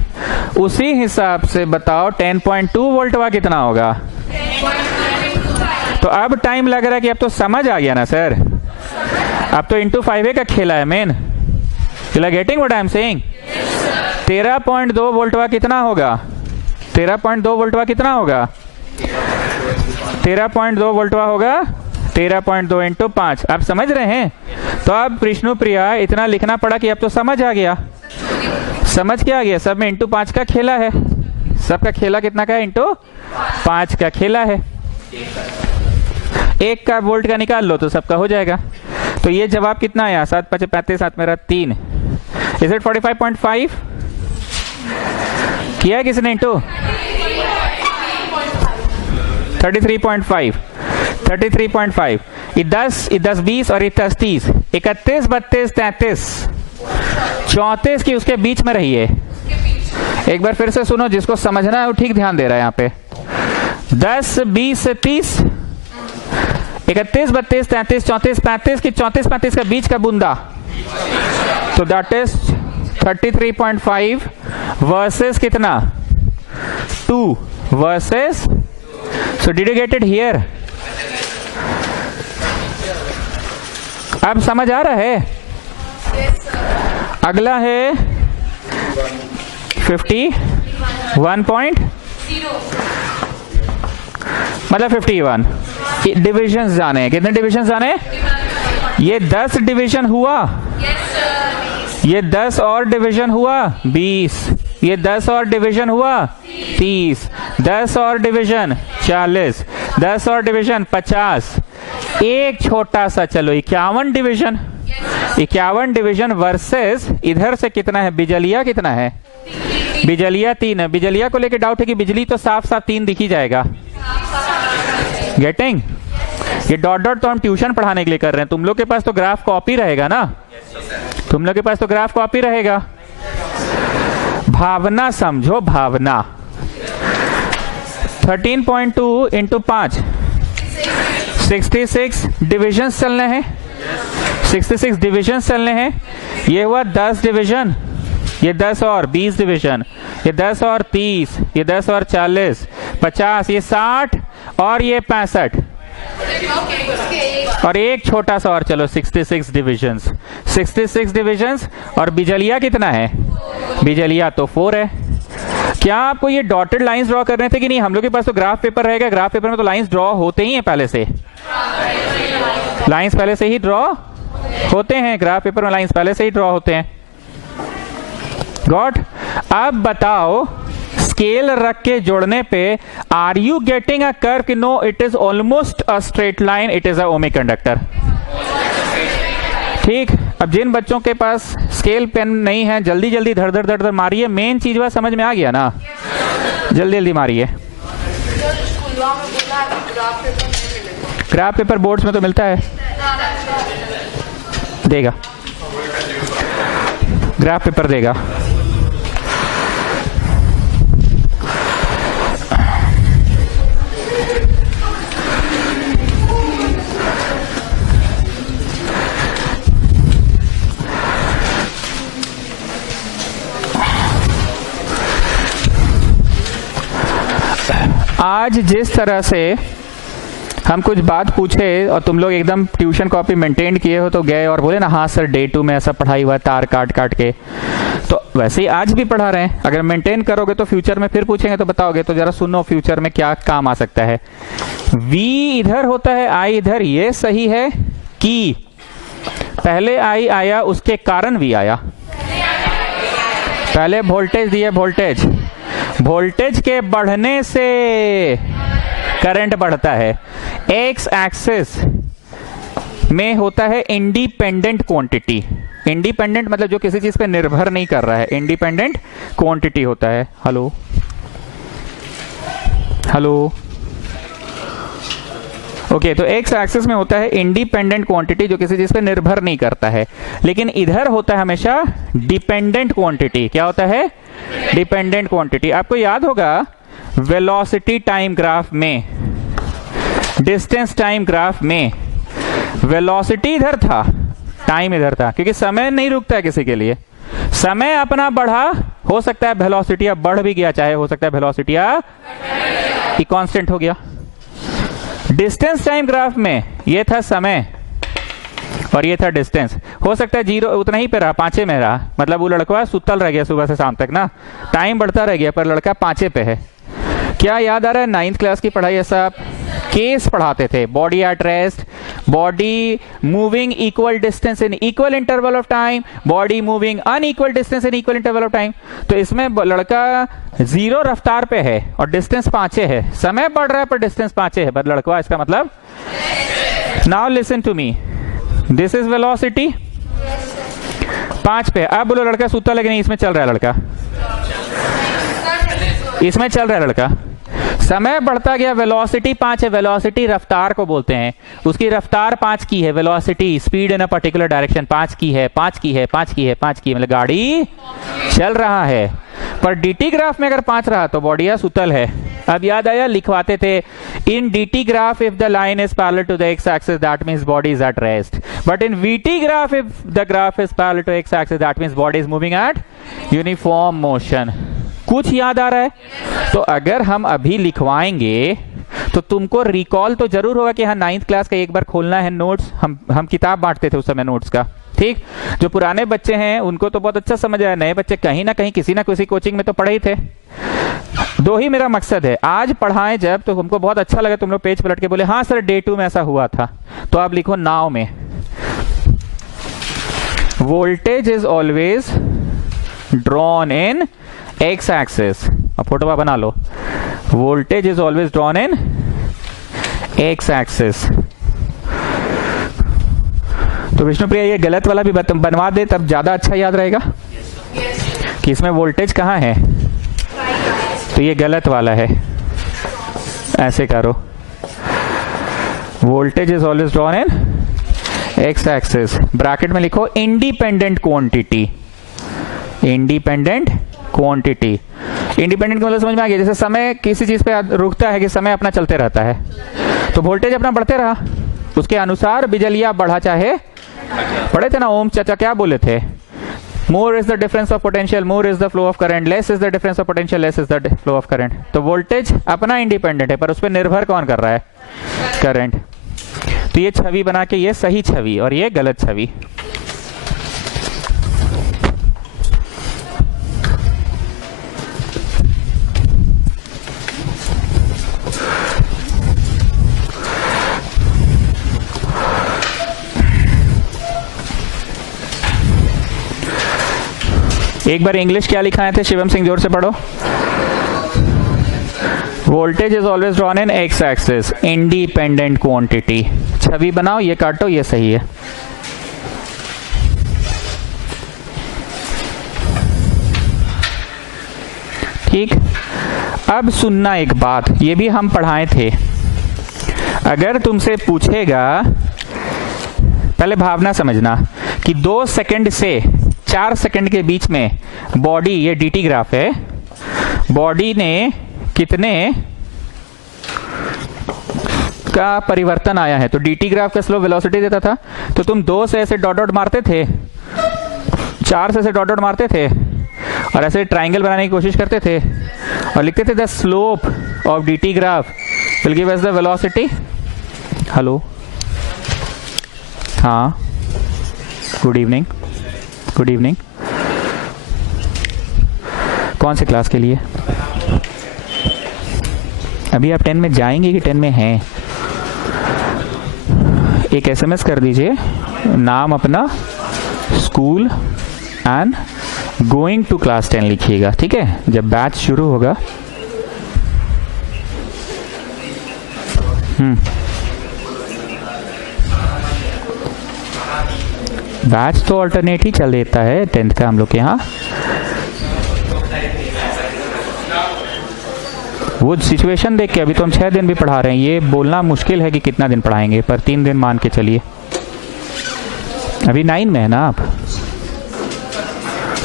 उसी हिसाब से बताओ 10.2 वोल्टवा कितना होगा? तो अब टाइम लग रहा है कि अब तो समझ आ गया ना सर, अब तो इंटू 5 का खेला है मेन। You are getting what I am saying? 13.2 वोल्टवा कितना होगा? 13.2 वोल्टवा कितना होगा? 13.2 वोल्टवा होगा 13.2 इंटू 5। आप समझ रहे हैं? तो अब विष्णु प्रिया इतना लिखना पड़ा कि अब तो समझ आ गया। समझ क्या आ गया? सब में इंटू 5 का खेला है। सबका खेला कितना का है? इंटू 5 का खेला है। 1 का वोल्ट का निकाल लो तो सबका हो जाएगा। तो ये जवाब कितना आया? 7 5 35, 7 मेरा 3। Is it 45.5? किया है किसने इंटू? 33.5। 33.5। ये 10 20 और ये 10 30, 31 32 33 34 की उसके बीच में रही है। एक बार फिर से सुनो, जिसको समझना है वो ठीक ध्यान दे रहा है यहाँ पे। 10 20 30, 31 32 33 34 35 की 34 35 का बीच का बूंदा, तो दैट इज 33.5 वर्सेस कितना? 2 versus. So did you get it here? अब समझ आ रहा है? अगला है 51 मतलब 51 डिविजन जाने हैं। कितने डिविजन जाने? ये 10 डिवीजन हुआ, ये 10 और डिवीजन हुआ 20, ये 10 और डिवीजन हुआ 30, 10 और डिवीजन 40, 10 और डिवीजन 50, एक छोटा सा चलो 51 डिवीजन। 51 डिवीजन वर्सेस इधर से कितना है? बिजलिया कितना है? बिजलिया 3 है। बिजलिया को लेके डाउट है कि बिजली तो साफ साफ 3 दिख ही जाएगा। गेटिंग? ये डॉट डॉट तो हम ट्यूशन पढ़ाने के लिए कर रहे हैं। तुम लोग के पास तो ग्राफ कॉपी रहेगा ना, तुम लोग के पास तो ग्राफ कॉपी रहेगा। भावना समझो, भावना। 13.2 इंटू 5, 66 डिविजन चलने हैं, 66 डिविजन चलने हैं। ये हुआ 10 डिवीजन, ये 10 और 20 डिवीजन, ये 10 और 30, ये 10 और 40, 50, ये 60 और ये 65 और एक छोटा सा और, चलो 66 डिविजन्स, 66 डिविजन्स। और बिजलिया कितना है? बिजलिया तो 4 है। क्या आपको ये डॉटेड लाइंस ड्रॉ करने थे कि नहीं? हम लोग के पास तो ग्राफ पेपर रहेगा, ग्राफ पेपर में तो लाइंस ड्रॉ होते ही हैं पहले से, लाइंस पहले से ही ड्रॉ होते हैं, ग्राफ पेपर में लाइंस पहले से ही ड्रॉ होते हैं। गॉट? अब बताओ, स्केल रख के जोड़ने पे are you getting a curve? No, it is almost a straight line, it is a ohmic conductor. ठीक। अब जिन बच्चों के पास स्केल पेन नहीं है, जल्दी जल्दी धड़ धड़ धड़ धड़ मारिए। मेन चीज वह समझ में आ गया ना? जल्दी जल्दी मारिए। ग्राफ पेपर बोर्ड्स में तो मिलता है, देगा, ग्राफ पेपर देगा। आज जिस तरह से हम कुछ बात पूछे और तुम लोग एकदम ट्यूशन कॉपी मेंटेन किए हो तो गए और बोले ना हाँ सर डे 2 में ऐसा पढ़ाई हुआ है तार काट काट के, तो वैसे ही आज भी पढ़ा रहे हैं। अगर मेंटेन करोगे तो फ्यूचर में फिर पूछेंगे तो बताओगे। तो जरा सुनो फ्यूचर में क्या काम आ सकता है। V इधर होता है, I इधर, ये सही है कि पहले I आया उसके कारण V आया? पहले वोल्टेज दिया, वोल्टेज, वोल्टेज के बढ़ने से करंट बढ़ता है। एक्स एक्सिस में होता है इंडिपेंडेंट क्वांटिटी। इंडिपेंडेंट मतलब जो किसी चीज पे निर्भर नहीं कर रहा है, इंडिपेंडेंट क्वांटिटी होता है। Hello hello, okay. तो एक्स एक्सिस में होता है इंडिपेंडेंट क्वांटिटी जो किसी चीज पे निर्भर नहीं करता है, लेकिन इधर होता है हमेशा डिपेंडेंट क्वांटिटी। क्या होता है? Dependent quantity. आपको याद होगा वेलोसिटी टाइम ग्राफ में, डिस्टेंस टाइम ग्राफ में वेलोसिटी इधर था, टाइम इधर था, क्योंकि समय नहीं रुकता है किसी के लिए। समय अपना बढ़ा, हो सकता है वेलोसिटी अब बढ़ भी गया, चाहे हो सकता है वेलोसिटी कांस्टेंट हो गया। डिस्टेंस टाइम ग्राफ में ये था समय और ये था डिस्टेंस, हो सकता है 0 उतना ही पे रहा, 5 में रहा, मतलब वो लड़का सुतल रह गया सुबह से शाम तक ना, टाइम बढ़ता रह गया पर लड़का 5 पे है। क्या याद आ रहा है 9th क्लास की पढ़ाई? ऐसा आप केस पढ़ाते थे, body at rest, body moving equal distance in equal interval of time, body moving unequal distance in equal interval of time. तो इसमें लड़का 0 रफ्तार पे है और डिस्टेंस 5 है, समय बढ़ रहा है पर डिस्टेंस 5 है, पर लड़का, इसका मतलब now listen to me, this is velocity 5 पे। अब बोलो लड़का सुता लेकिन इसमें चल रहा है लड़का, इसमें चल रहा है लड़का, समय बढ़ता गया, वेलोसिटी 5 है। वेलोसिटी रफ्तार को बोलते हैं, उसकी रफ्तार 5 की है, velocity speed in a particular direction 5 की है, 5 की है, 5 की है, 5 की है, मतलब गाड़ी चल रहा है। पर डीटी ग्राफ में अगर 5 रहा तो बॉडी सुतल है। अब याद आया, लिखवाते थे in DT graph if the line is parallel to the x axis that means body is at rest, but in VT graph if the graph is parallel to x axis that means body is moving at uniform motion. कुछ याद आ रहा है? तो अगर हम अभी लिखवाएंगे तो तुमको रिकॉल तो जरूर होगा कि हाँ 9th क्लास का एक बार खोलना है नोट्स। हम किताब बांटते थे उस समय नोट्स का, ठीक। जो पुराने बच्चे हैं उनको तो बहुत अच्छा समझ आया, नए बच्चे कहीं ना कहीं किसी ना किसी कोचिंग में तो पढ़े ही थे। 2 ही मेरा मकसद है, आज पढ़ाएं जब तो हमको बहुत अच्छा लगा, तुम लोग पेज पलट के बोले हाँ सर डे 2 में ऐसा हुआ था, तो आप लिखो नाउ में voltage is always drawn in x axis. अब फोटो बना लो, voltage is always drawn in x axis. तो विष्णुप्रिया ये गलत वाला भी बनवा दे तब ज्यादा अच्छा याद रहेगा कि इसमें वोल्टेज कहाँ है, तो ये गलत वाला है, ऐसे करो, voltage is always drawn in x axis, bracket में लिखो independent quantity, independent quantity. Independent मतलब समझ में आ गया, जैसे समय किसी चीज पे रुकता है कि समय अपना चलते रहता है, तो वोल्टेज अपना बढ़ते रहा, उसके अनुसार बिजलियां बढ़ा चाहे पढ़े थे ना, ओम चाचा क्या बोले थे, more is the difference of potential, more is the flow of current, less is the difference of potential, less is the flow of current. तो वोल्टेज अपना इंडिपेंडेंट है, पर उस पर निर्भर कौन कर रहा है? करंट। तो ये छवि बना के ये सही छवि और ये गलत छवि। एक बार इंग्लिश क्या लिखाए थे शिवम सिंह, जोर से पढ़ो। Voltage is always drawn in x axis, independent quantity. छवि बनाओ, ये काटो, ये सही है। ठीक। अब सुनना एक बात, ये भी हम पढ़ाए थे। अगर तुमसे पूछेगा, पहले भावना समझना कि 2 सेकंड से 4 सेकंड के बीच में बॉडी, ये डीटी ग्राफ है, बॉडी ने कितने का परिवर्तन आया है। तो डीटी ग्राफ का स्लो वेलोसिटी देता था, तो तुम 2 से ऐसे डॉट डॉट मारते थे, 4 से ऐसे डॉट डॉट मारते थे और ऐसे ट्राइंगल बनाने की कोशिश करते थे और लिखते थे the slope of DT graph will give us the velocity. Hello, हाँ, गुड इवनिंग, गुड इवनिंग। कौन से क्लास के लिए? अभी आप 10 में जाएंगे कि 10 में हैं? एक एसएमएस कर दीजिए, नाम अपना, school and going to class 10 लिखिएगा, ठीक है? जब बैच शुरू होगा बैच तो अल्टरनेट ही चल देता है 10th का हम लोग के यहाँ। वो सिचुएशन देख के, अभी तो हम 6 दिन भी पढ़ा रहे हैं, ये बोलना मुश्किल है कि कितना दिन पढ़ाएंगे, पर 3 दिन मान के चलिए। अभी 9 में है ना आप?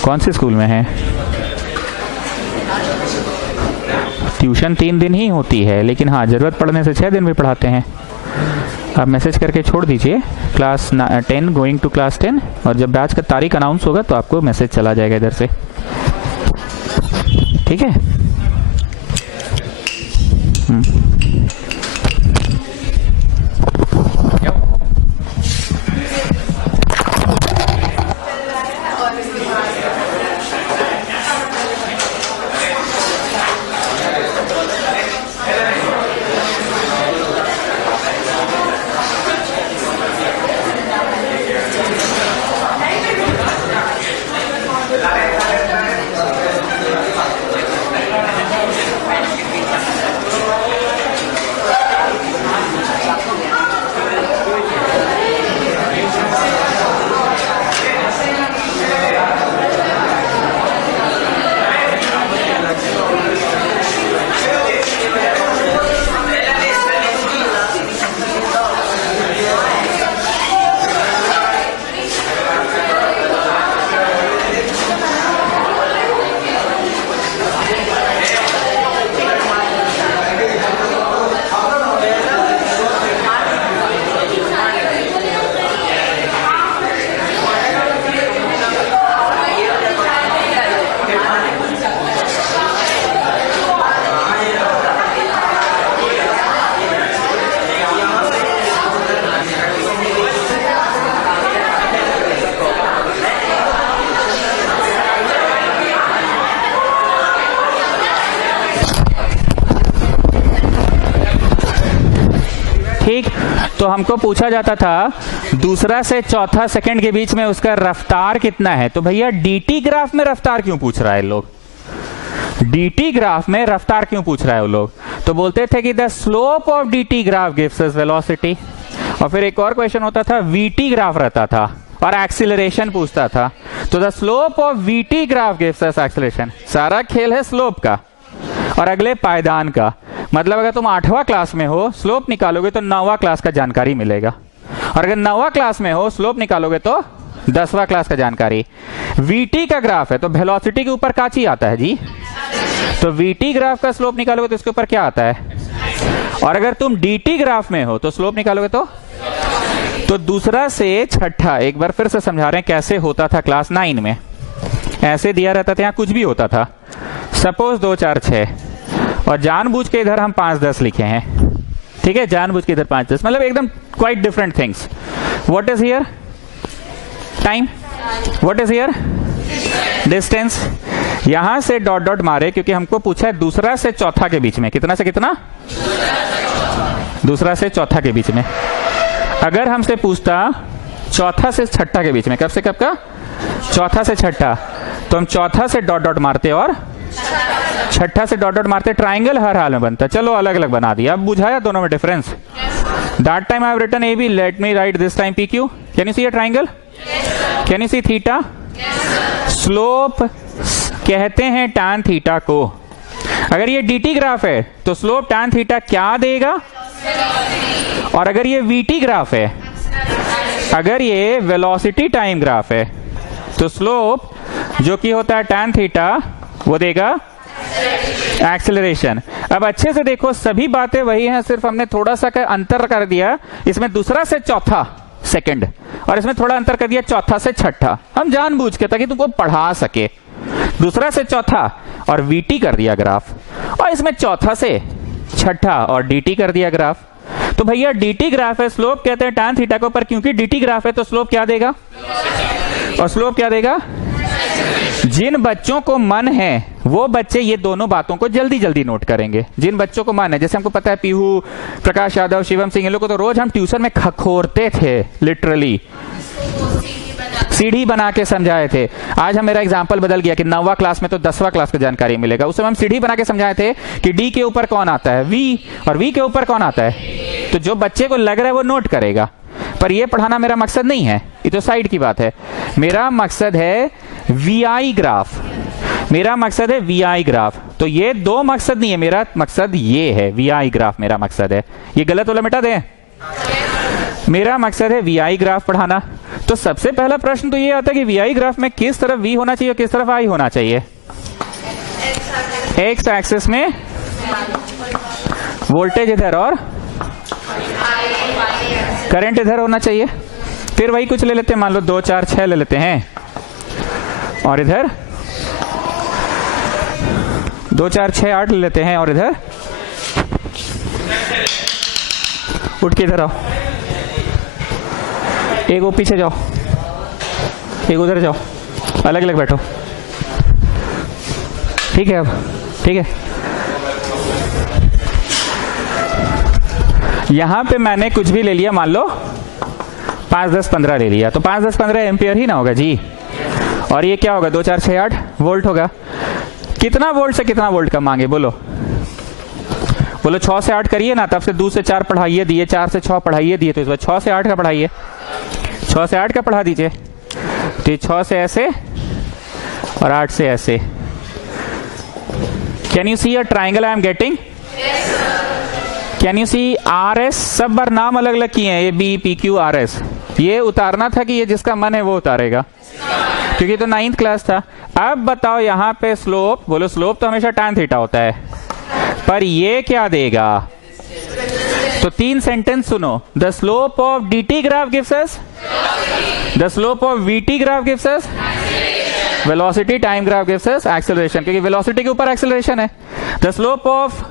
कौन से स्कूल में हैं? ट्यूशन 3 दिन ही होती है, लेकिन हाँ, जरूरत पड़ने से 6 दिन भी पढ़ाते हैं। आप मैसेज करके छोड़ दीजिए क्लास 10 गोइंग टू क्लास 10, और जब बैच का तारीख अनाउंस होगा तो आपको मैसेज चला जाएगा इधर से, ठीक है? ठीक। तो हमको पूछा जाता था दूसरा से चौथा सेकंड के बीच में उसका रफ्तार कितना है। तो भैया डीटी ग्राफ में रफ्तार क्यों पूछ रहा है लोग? डीटी ग्राफ में रफ्तार क्यों पूछ रहा है वो लोग? तो बोलते थे कि the slope of DT graph gives us velocity. और फिर एक और क्वेश्चन होता था, वीटी ग्राफ रहता था और एक्सीलरेशन पूछता था, तो the slope of VT graph gives us acceleration. सारा खेल है स्लोप का और अगले पायदान का। मतलब अगर तुम 8वां क्लास में हो, स्लोप निकालोगे तो 9वां क्लास का जानकारी मिलेगा, और अगर 9वां क्लास में हो, स्लोप निकालोगे तो 10वां क्लास का जानकारी। वीटी का ग्राफ है तो वेलोसिटी के ऊपर काची आता है जी, तो वीटी ग्राफ का स्लोप निकालोगे तो इसके ऊपर क्या आता है। और अगर तुम डीटी ग्राफ में हो तो स्लोप निकालोगे तो दूसरा से छठा, एक बार फिर से समझा रहे हैं कैसे होता था क्लास 9 में। ऐसे दिया रहता था, यहाँ कुछ भी होता था। सपोज 2 4 6 और जानबूझ के इधर हम 5 10 लिखे हैं, ठीक है, जानबूझ के इधर 5 10, मतलब एकदम quite different things. What is here? Time. What is here? Distance. यहां से डॉट डॉट मारे क्योंकि हमको पूछा है दूसरा से चौथा के बीच में, कितना से कितना? दूसरा से चौथा के बीच में। अगर हमसे पूछता चौथा से छठा के बीच में, कब से कब का? चौथा से छठा, तो हम चौथा से डॉट डॉट मारते और छठा से डॉट डॉट मारते, ट्राइंगल हर हाल में बनता। चलो अलग अलग बना दिया, अब बुझाया दोनों में difference. That time I have written AB, let me write this time PQ। Can you see a triangle? Can you see theta? Slope कहते हैं tan थीटा को। अगर ये DT ग्राफ है तो स्लोप tan थीटा क्या देगा? और अगर ये VT ग्राफ है, अगर ये वेलोसिटी टाइम ग्राफ है, तो स्लोप जो कि होता है tan थीटा वो देगा एक्सेलरेशन। अब अच्छे से देखो, सभी बातें वही हैं, सिर्फ हमने थोड़ा सा अंतर कर दिया। इसमें दूसरा से चौथा सेकंड और इसमें थोड़ा अंतर कर दिया चौथा से छठा, हम जानबूझ के ताकि तुमको पढ़ा सके। दूसरा से चौथा और VT कर दिया ग्राफ, और इसमें चौथा से छठा और DT कर दिया ग्राफ। तो भैया DT ग्राफ है, स्लोप कहते हैं tan थीटा को, पर क्योंकि DT ग्राफ है तो स्लोप क्या देगा? और स्लोप क्या देगा? जिन बच्चों को मन है वो बच्चे ये दोनों बातों को जल्दी जल्दी नोट करेंगे। जिन बच्चों को मन है, जैसे हमको पता है पीहू, प्रकाश यादव, शिवम सिंह, इन लोगों को तो रोज हम ट्यूशन में खखोरते थे, लिटरली सीढ़ी बना के समझाए थे। आज हम मेरा एग्जाम्पल बदल गया कि 9वां क्लास में तो 10वां क्लास की जानकारी मिलेगा। उस समय हम सीढ़ी बना के समझाए थे कि D के ऊपर कौन आता है? V, और V के ऊपर कौन आता है? तो जो बच्चे को लग रहा है वो नोट करेगा, पर ये पढ़ाना मेरा मकसद नहीं है, ये तो साइड की बात है। मेरा मकसद है VI ग्राफ, मेरा मकसद है VI ग्राफ। तो ये दो मकसद नहीं है, मेरा मकसद ये है, VI ग्राफ मेरा मकसद है। ये गलत वाला मिटा दें, मेरा मकसद है VI ग्राफ पढ़ाना। तो सबसे पहला प्रश्न तो ये आता है कि VI ग्राफ में किस तरफ V होना चाहिए और किस तरफ I होना चाहिए? X एक्सिस में वोल्टेज इधर और करंट इधर होना चाहिए। फिर वही कुछ ले लेते हैं, मान लो 2 4 6 ले लेते हैं, और इधर 2 4 6 8 ले लेते हैं, और इधर उठ के इधर आओ, एक वो पीछे जाओ, एक उधर जाओ, अलग अलग बैठो, ठीक है? अब ठीक है, यहां पे मैंने कुछ भी ले लिया, मान लो 5 10 15 ले लिया, तो 5 10 15 एम्पियर ही ना होगा जी। और ये क्या होगा? 2 4 6 8 वोल्ट होगा। कितना वोल्ट से कितना वोल्ट का मांगे? बोलो बोलो। 6 से 8 करिए ना, तब से 2 से 4 पढ़ाइए दिए, 4 से 6 पढ़ाइए दिए, तो इस बार 6 से 8 का पढ़ाइए, 6 से 8 का पढ़ा दीजिए। तो ये 6 से ऐसे और 8 से ऐसे। Can you see a triangle I am getting? Can you see RS? सब बार नाम अलग अलग किए हैं, ये B P Q RS। ये उतारना था कि ये जिसका मन है वो उतारेगा, क्योंकि तो 9th क्लास था। अब बताओ यहाँ पे स्लोप, बोलो स्लोप तो हमेशा tan थीटा होता है, पर ये क्या देगा? तो 3 सेंटेंस सुनो। The slope of DT graph gives us, the slope of VT graph gives us, velocity time graph gives us acceleration, क्योंकि वेलोसिटी के ऊपर एक्सेलरेशन है। The slope of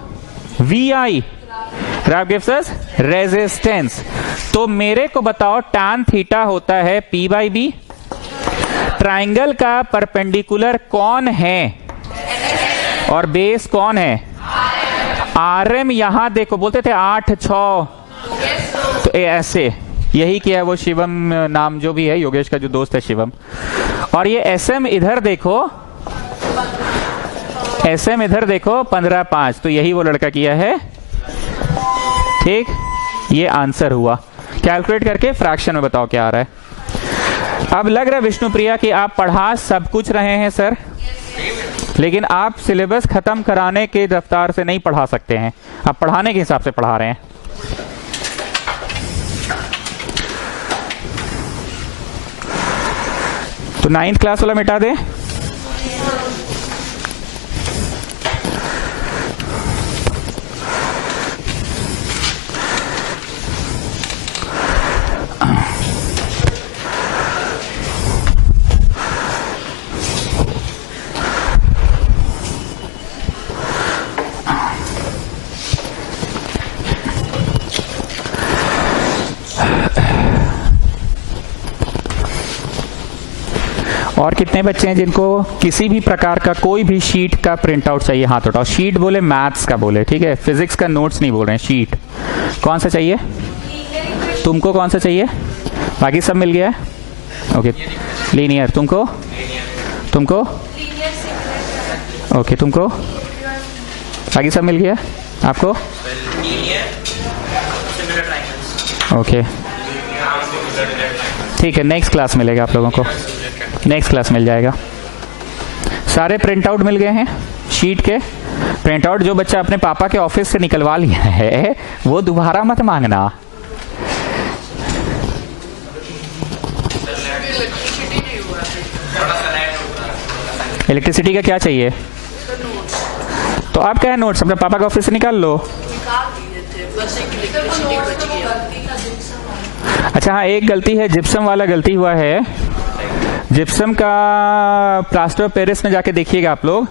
VI graph gives us resistance. तो मेरे को बताओ tan theta होता है P/B, ट्राइंगल का परपेंडिकुलर कौन है और बेस कौन है? RM। यहां देखो, बोलते थे 8 6, तो ऐसे यही किया है वो शिवम नाम जो भी है, योगेश का जो दोस्त है शिवम। और ये SM इधर देखो, SM इधर देखो 15 5, तो यही वो लड़का किया है, ठीक? ये आंसर हुआ। कैलकुलेट करके फ्रैक्शन में बताओ क्या आ रहा है। अब लग रहा है विष्णुप्रिया कि आप पढ़ा सब कुछ रहे हैं सर, लेकिन आप सिलेबस खत्म कराने के रफ्तार से नहीं पढ़ा सकते हैं, आप पढ़ाने के हिसाब से पढ़ा रहे हैं। तो 9th क्लास वाला मिटा दे। और कितने बच्चे हैं जिनको किसी भी प्रकार का कोई भी शीट का प्रिंट आउट चाहिए? हाथ उठाओ। शीट बोले मैथ्स का बोले, ठीक है, फिजिक्स का नोट्स नहीं बोल रहे हैं, शीट। कौन सा चाहिए तुमको? कौन सा चाहिए? बाकी सब मिल गया है? Okay, linear. तुमको? तुमको? ओके, तुमको? बाकी सब मिल गया आपको? ओके, ठीक है, नेक्स्ट क्लास मिलेगा आप लोगों को, नेक्स्ट क्लास मिल जाएगा। सारे प्रिंट आउट मिल गए हैं शीट के। प्रिंट आउट जो बच्चा अपने पापा के ऑफिस से निकलवा लिया है वो दोबारा मत मांगना। इलेक्ट्रिसिटी का क्या चाहिए? तो आप क्या है, नोट्स अपने पापा के ऑफिस से निकाल लो। निकाल दिए थे, बस एक इलेक्ट्रिसिटी बच गया। अच्छा हाँ, एक गलती है, जिप्सम वाला गलती हुआ है। जिप्सम का प्लास्टर ऑफ पेरिस में जाके देखिएगा आप लोग।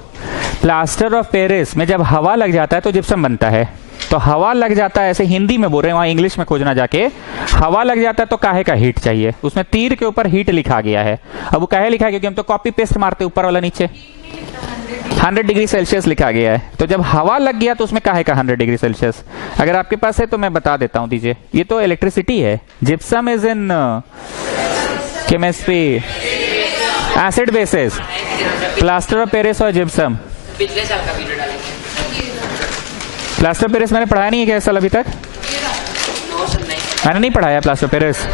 प्लास्टर ऑफ पेरिस में जब हवा लग जाता है तो जिप्सम बनता है। तो हवा लग जाता है, ऐसे हिंदी में बोल रहे हैं, वहां इंग्लिश में खोजना जाके। हवा लग जाता है तो काहे का हीट चाहिए? उसमें तीर के ऊपर हीट लिखा गया है। अब वो काहे लिखा है? क्योंकि हम तो कॉपी पेस्ट मारते ऊपर वाला नीचे। 100 डिग्री सेल्सियस लिखा गया है। तो जब हवा लग गया तो उसमें काहे का 100 डिग्री सेल्सियस? अगर आपके पास है तो मैं बता देता हूं, दीजिए। ये तो इलेक्ट्रिसिटी है। Gypsum is in chemistry, acid basis. Plaster of Paris और जिप्सम। पिछले साल का वीडियो डालेंगे। प्लास्टर ऑफ पेरिस मैंने पढ़ाया नहीं है क्या इस साल अभी तक? नो सर, नहीं। मैंने नहीं पढ़ाया plaster of Paris.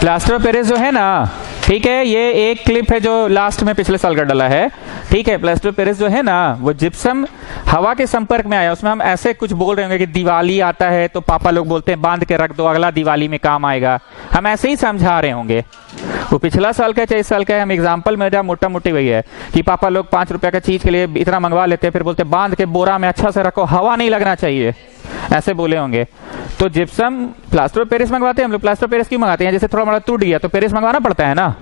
Plaster of Paris जो है ना, ठीक है, ये एक क्लिप है जो लास्ट में पिछले साल का डाला है, ठीक है। प्लास्टर ऑफ पेरिस जो है ना, वो जिप्सम हवा के संपर्क में आया। उसमें हम ऐसे कुछ बोल रहे होंगे कि दिवाली आता है तो पापा लोग बोलते हैं बांध के रख दो, अगला दिवाली में काम आएगा। हम ऐसे ही समझा रहे होंगे। वो पिछला साल का चाहे इस साल का है, हम एग्जाम्पल मेरा मोटा मोटी वही है कि पापा लोग 5 रुपए का चीज के लिए इतना मंगवा लेते हैं, फिर बोलते बांध के बोरा में अच्छा से रखो, हवा नहीं लगना चाहिए, ऐसे बोले होंगे। तो जिप्सम प्लास्टर ऑफ पेरिस मंगवाते हैं हम लोग। प्लास्टर ऑफ पेरिस क्यों मंगाते हैं? जैसे थोड़ा मोड़ा टूट गया तो पेरिस मंगवाना पड़ता है ना।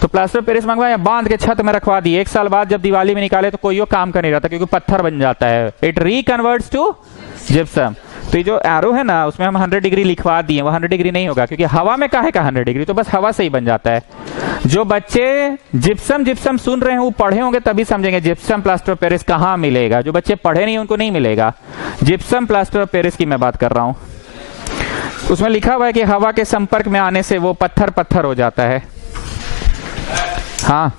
तो प्लास्टर ऑफ पेरिस मंगवाया, बांध के छत में रखवा दिए। 1 साल बाद जब दिवाली में निकाले तो कोई काम का नहीं रहता, क्योंकि पत्थर बन जाता है। It reconverts to gypsum. तो ये जो एरो है ना, उसमें हम 100 डिग्री लिखवा दिए, वो 100 डिग्री नहीं होगा, क्योंकि हवा में काहे का 100 डिग्री, तो बस हवा से ही बन जाता है। जो बच्चे जिप्सम जिप्सम सुन रहे हैं वो पढ़े होंगे तभी समझेंगे जिप्सम प्लास्टर ऑफ पेरिस कहाँ मिलेगा। जो बच्चे पढ़े नहीं उनको नहीं मिलेगा। जिप्सम प्लास्टर ऑफ पेरिस की मैं बात कर रहा हूं। उसमें लिखा हुआ है कि हवा के संपर्क में आने से वो पत्थर पत्थर हो जाता है। हाँ,